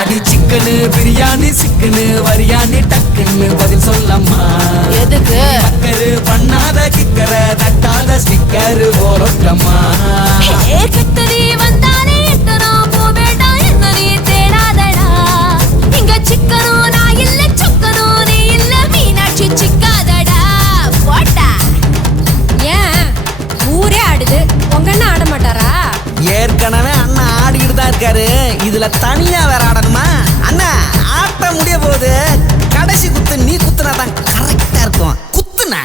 அடி சிக்கனு பிரியாணி சிக்கனு வரியாணி டக்குன்னு பதில் சொல்லம்மா. எதுக்கு மக்கரு பண்ணாத கிக்கர தட்டாத ஸ்டிக்கரு ஓரோட்டம்மா. கத்தரி வந்தானே எத்தனோ போவேடா என்ன நீ தேடாதடா. இங்க சிக்கனோ நான் இல்ல சொக்கனோ நீ இல்ல மீனாட்சி சிக்காதடா. போட்டா ஏன் ஊரே ஆடுது, உங்க அண்ணா ஆட மாட்டாரா? ஏற்கனவே அண்ணா ஆடிக்கிட்டு தான் இருக்காரு, இதுல தனியா வேற ஆடணுமா? அண்ணா ஆட்ட முடிய போகுது, கடைசி குத்து நீ குத்துனா தான் கரெக்டா இருக்கும். குத்துனா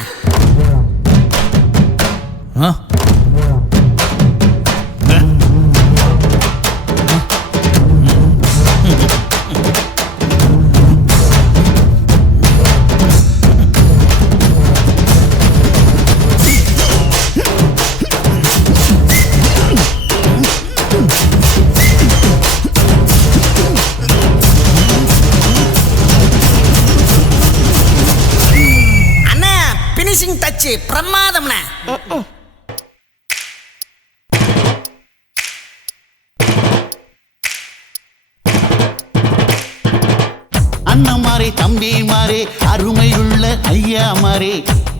அண்ணா பினிஷிங் டச் பிரமாதம்ண்ணா. அண்ணன் மாறே தம்பி மாறே அருமையுள்ள ஐயா மாறே,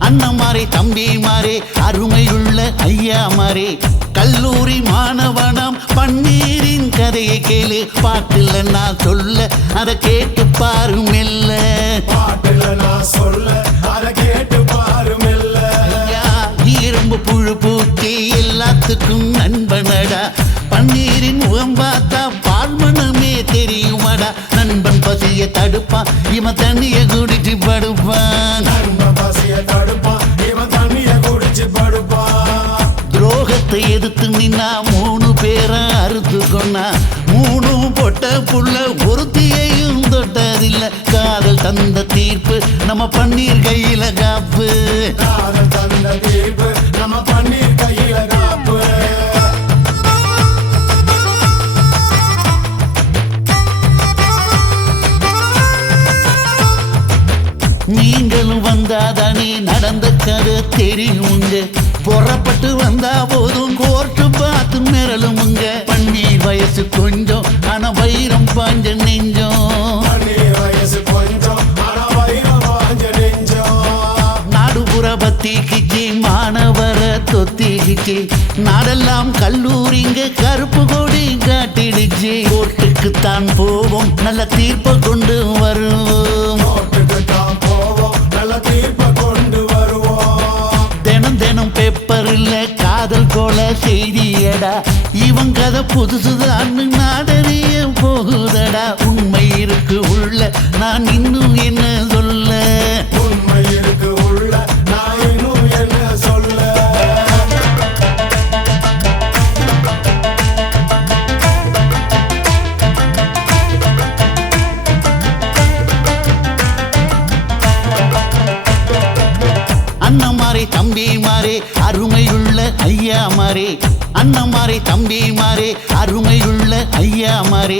அண்ணன் மாறே தம்பி மாறே அருமையுள்ள ஐயா மாறே. கல்லூரி மாணவனம் பன்னீரின் கதையை கேளு, பாட்டுல நான் சொல்ல அதை கேட்டு பாரு மெல்ல. பாட்டுல நான் சொல்ல அதை கேட்டு பாரு மெல்ல. ஐயா இரும்பு புழு பூச்சி எல்லாத்துக்கும் நண்பனடா, பன்னீரின் முகம் பார்த்தா பால்மனமே தெரியுமாடா. நண்பன் பசிய தடுப்பான் இவன் தண்ணிய குடிச்சு படுப்பான், நண்பன் பசிய தடுப்பான் இவன் தண்ணிய குடிச்சு படுப்பான். துரோகத்தை எதிர்த்து நின்னா 3 பேரை அறுத்து கொண்டா, 3 பொட்ட புள்ள ஒருத்தியையும் தொட்டதில்ல. காதல் தந்த தீர்ப்பு நம்ம பன்னீர் கையில காப்பு, காதல் தந்த தீர்ப்பு நம்ம பன்னீர் கையில காப்பு. நீங்களும் வந்தாதானே நடந்த கதை தெரியுங்க, புறப்பட்டு வந்தா போதும் கோர்ட்டு பார்த்து மிரளுமுங்க. பன்னீர் வயசு கொஞ்சம் ஆனா வைரம் பாஞ்ச நெஞ்சம், பன்னீர் வயசு கொஞ்சம் ஆனா வைரம் பாஞ்ச நெஞ்சம். நாடுபுற பத்திக்கிச்சு மாணவர தொத்திக்கிச்சு, நாடெல்லாம் கல்லூரிங்க கருப்பு கொடி காட்டிடுச்சு. கோர்ட்டுக்கு தான் போவோம் நல்ல தீர்ப்பை கொண்டு வருவோம், கோர்ட்டுக்கு தான் போவோம் நல்ல தீர்ப்பை கொண்டு வருவோம். தினம் தினம் பேப்பர்ல காதல் கொலை செய்தியடா, இவன் கதை புதுசுதான் நாடறிய போகுதடா. உண்மை இருக்கு உள்ள நான் இன்னும் என்ன சொல்ல, உண்மை இருக்கு உள்ள நான் இன்னும் என்ன சொல்ல. மாறே அண்ணன் மாறே தம்பி மாறே அருமையுள்ள ஐயா மாறே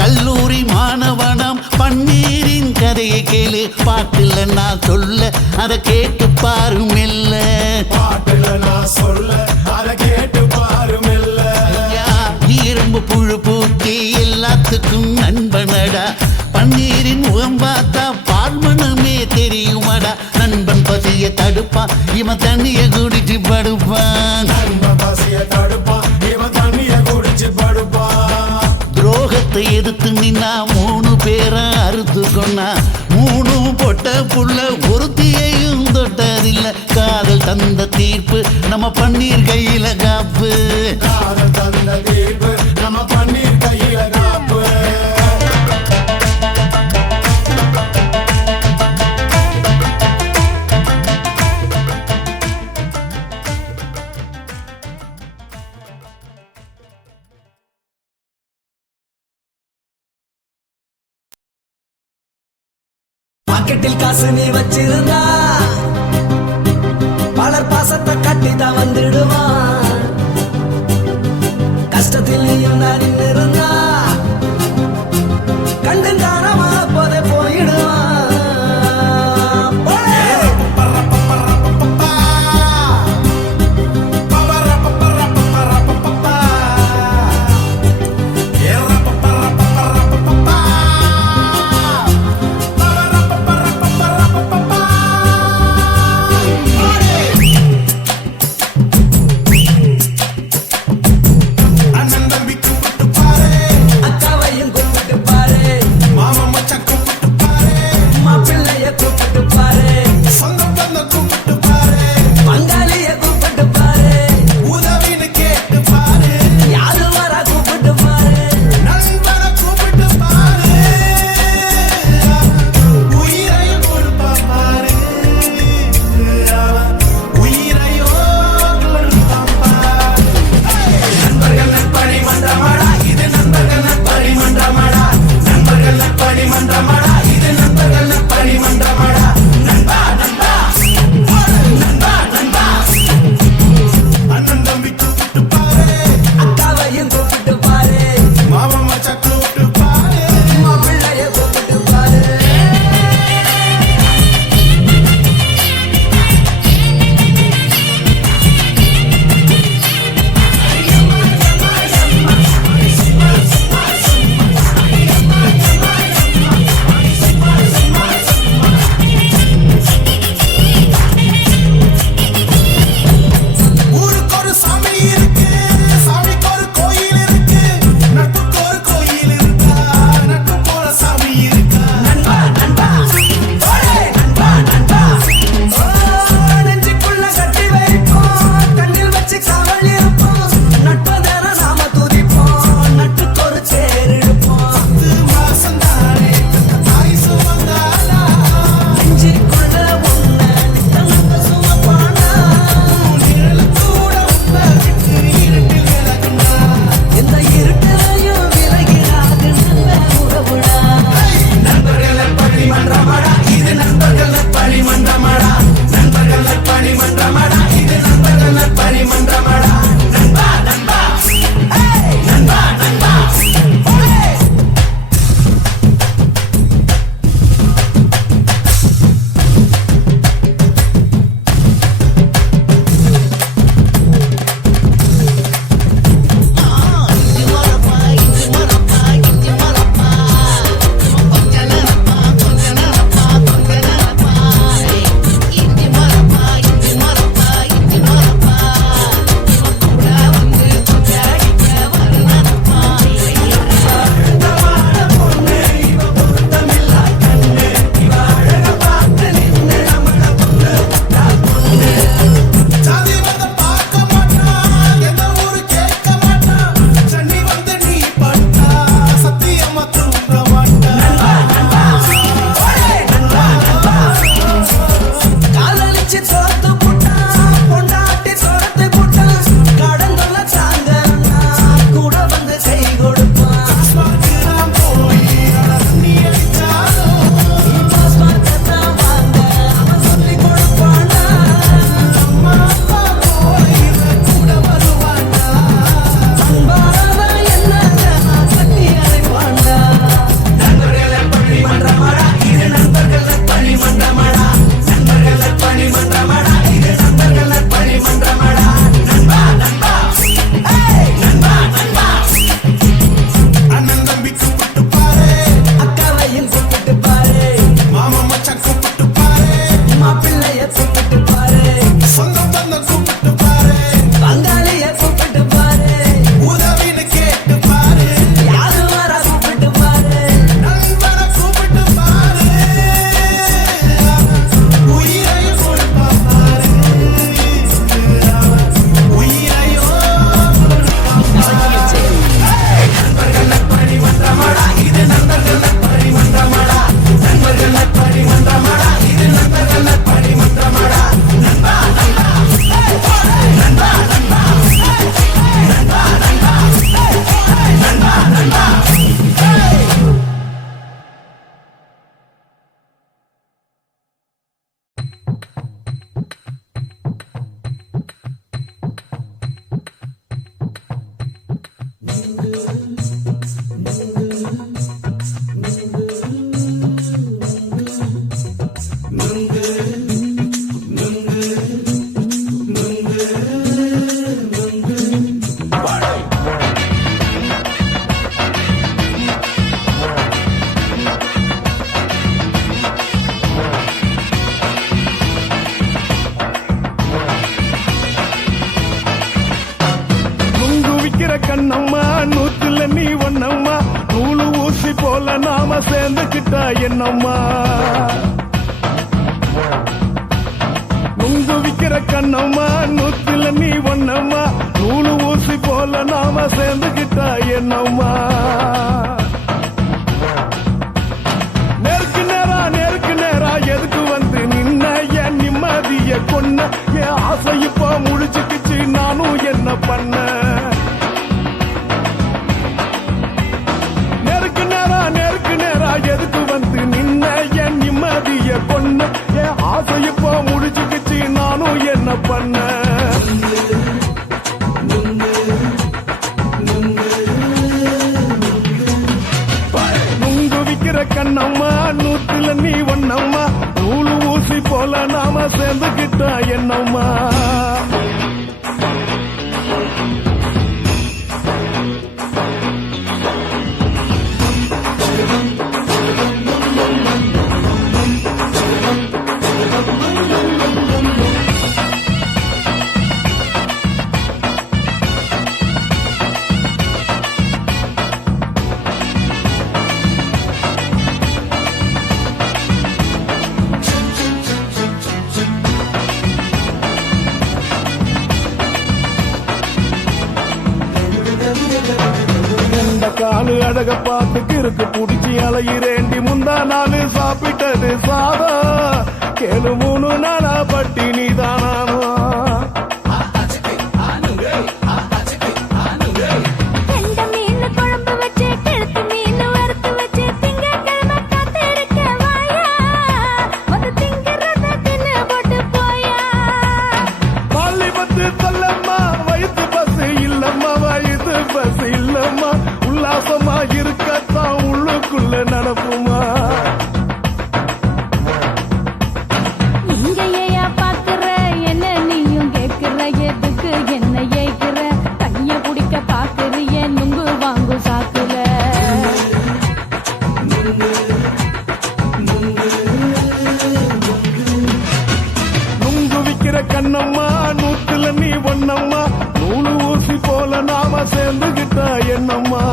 கல்லூரி மாணவனம் பன்னீரின் கதையை கேளு பாட்டுல நான் சொல்ல அதை கேட்டு பாரு மெல்ல பாட்டுல நான் சொல்ல அதை கேட்டு பாரு மெல்ல இரும்பு புழு பூட்டி எல்லாத்துக்கும் நண்பனடா பன்னீரின் முகம் பார்த்தா பால்மனமே தெரியுமாடா நண்பன் பசிய தடுப்பான் இவன் தண்ணிய குடிச்சு படுப்பான் நண்பன் பசிய தடுப்பான் இவன் தண்ணிய குடிச்சு படுப்பான் துரோகத்தை எதிர்த்து நின்னா 3 பேரை அறுத்து கொண்டா 3 பொட்ட புள்ள ஒருத்தியையும் தொட்டதில்ல காதல் தந்த தீர்ப்பு நம்ம பன்னீர் கையில காப்பு காதல் தந்த தீர்ப்பு நம்ம பன்னீர் கையில காப்பு பாக்கெட்டில் காசு நீ வச்சிருந்தா பலர் பாசத்தை கட்டிதான் வந்துடுவான் கஷ்டத்தில் நீயும் நான் இருந்தா கண்டு தானமா போதே போயிடுவான் அண்ணன் தம்பி கூப்பிட்டு பாரு நாம சேர்ந்துக்கிட்டா என்னம்மா நுங்கு விக்கிற கண்ணம்மா நூத்துல நீ ஒன்னம்மா நூலு ஊசி போல நாம சேர்ந்துக்கிட்டா என்னம்மா நேருக்கு நேரா எதுக்கு வந்து நின்ன என் நிம்மதிய கொன்ன என் ஆசை இப்ப முழிச்சுக்கிச்சு நானும் என்ன பண்ண நேருக்கு நேரா எதுக்கு வந்து நின்ன என் நிம்மதிய கொன்ன என் ஆசை இப்ப முடிச்சுக்கிச்சு நானும் என்ன பண்ண நுங்கு விக்கிற கண்ணம்மா நூத்துல நீ ஒன்னம்மா நூலு ஊசி போல நாம சேர்ந்துக்கிட்டா என்னம்மா காலு அழக பார்த்து கிறுக்கு புடிச்சு அலையிறேண்டி முந்தா நாலு சாப்பிட்டது சாதா கேளு 3 நாளா பட்டினி தானாமா வயிற்று பஸ் இல்லம்மா வயிற்று பஸ் இல்லம்மா உல்லாசமா இருக்கத்தான் உள்ளுக்குள்ள நடப்புமா இங்கேயா பாக்குற என்ன நீயும் கேக்குற எதுக்கு என்ன ஏக்குற கைய குடிக்க பாக்குறிய நுங்கு வாங்கு சாக்குல நுங்கு விக்கிற கண்ணம்மா நூத்துல நீ ஒன்னம்மா நூலு ஊசி போல நாம சேர்ந்துகிட்டா என்னம்மா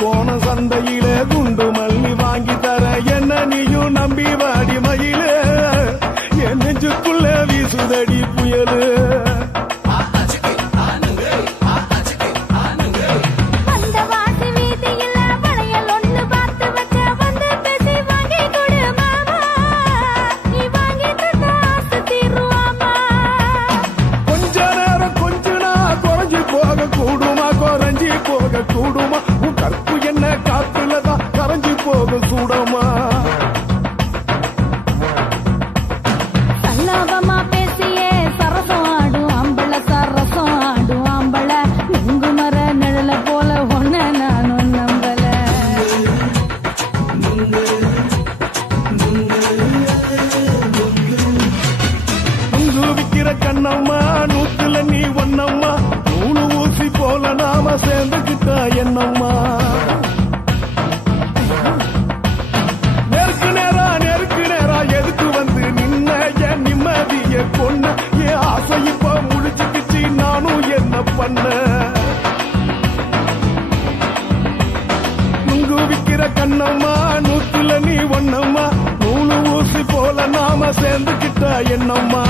கோண சந்தையில குண்டு மல்லி வாங்கி தர என்ன நீயும் நம்பி வாடி மயிலே என் நெஞ்சுக்குள்ள வீசுதடி புயலு கொஞ்ச நேரம் குறைஞ்சி போக கூடுமா குறைஞ்சி போக கூடுமா உன் கற்பு என்ன காத்துலதான் கரைஞ்சி போக சூடமா சல்லாபமா பேசியே சரசம் ஆடும் ஆம்பள சரசம் ஆடும் ஆம்பள நுங்கு மர நிழல போல ஒன்ன நானும் நம்பல நுங்கு விக்கிற கண்ணம்மா நூத்துல நீ ஒன்னம்மா நூலு ஊசி போல நாம சேர்ந்துக்கிட்டா என்னம்மா நேருக்கு நேரா எதுக்கு வந்து நின்ன என் நிம்மதிய கொன்ன என் ஆசை இப்ப முடிச்சுக்கிச்சு நானும் என்ன பண்ண நுங்கு விக்கிற கண்ணம்மா நூத்துல நீ ஒன்னம்மா நூலு ஊசி போல நாம சேர்ந்துக்கிட்டா என்னம்மா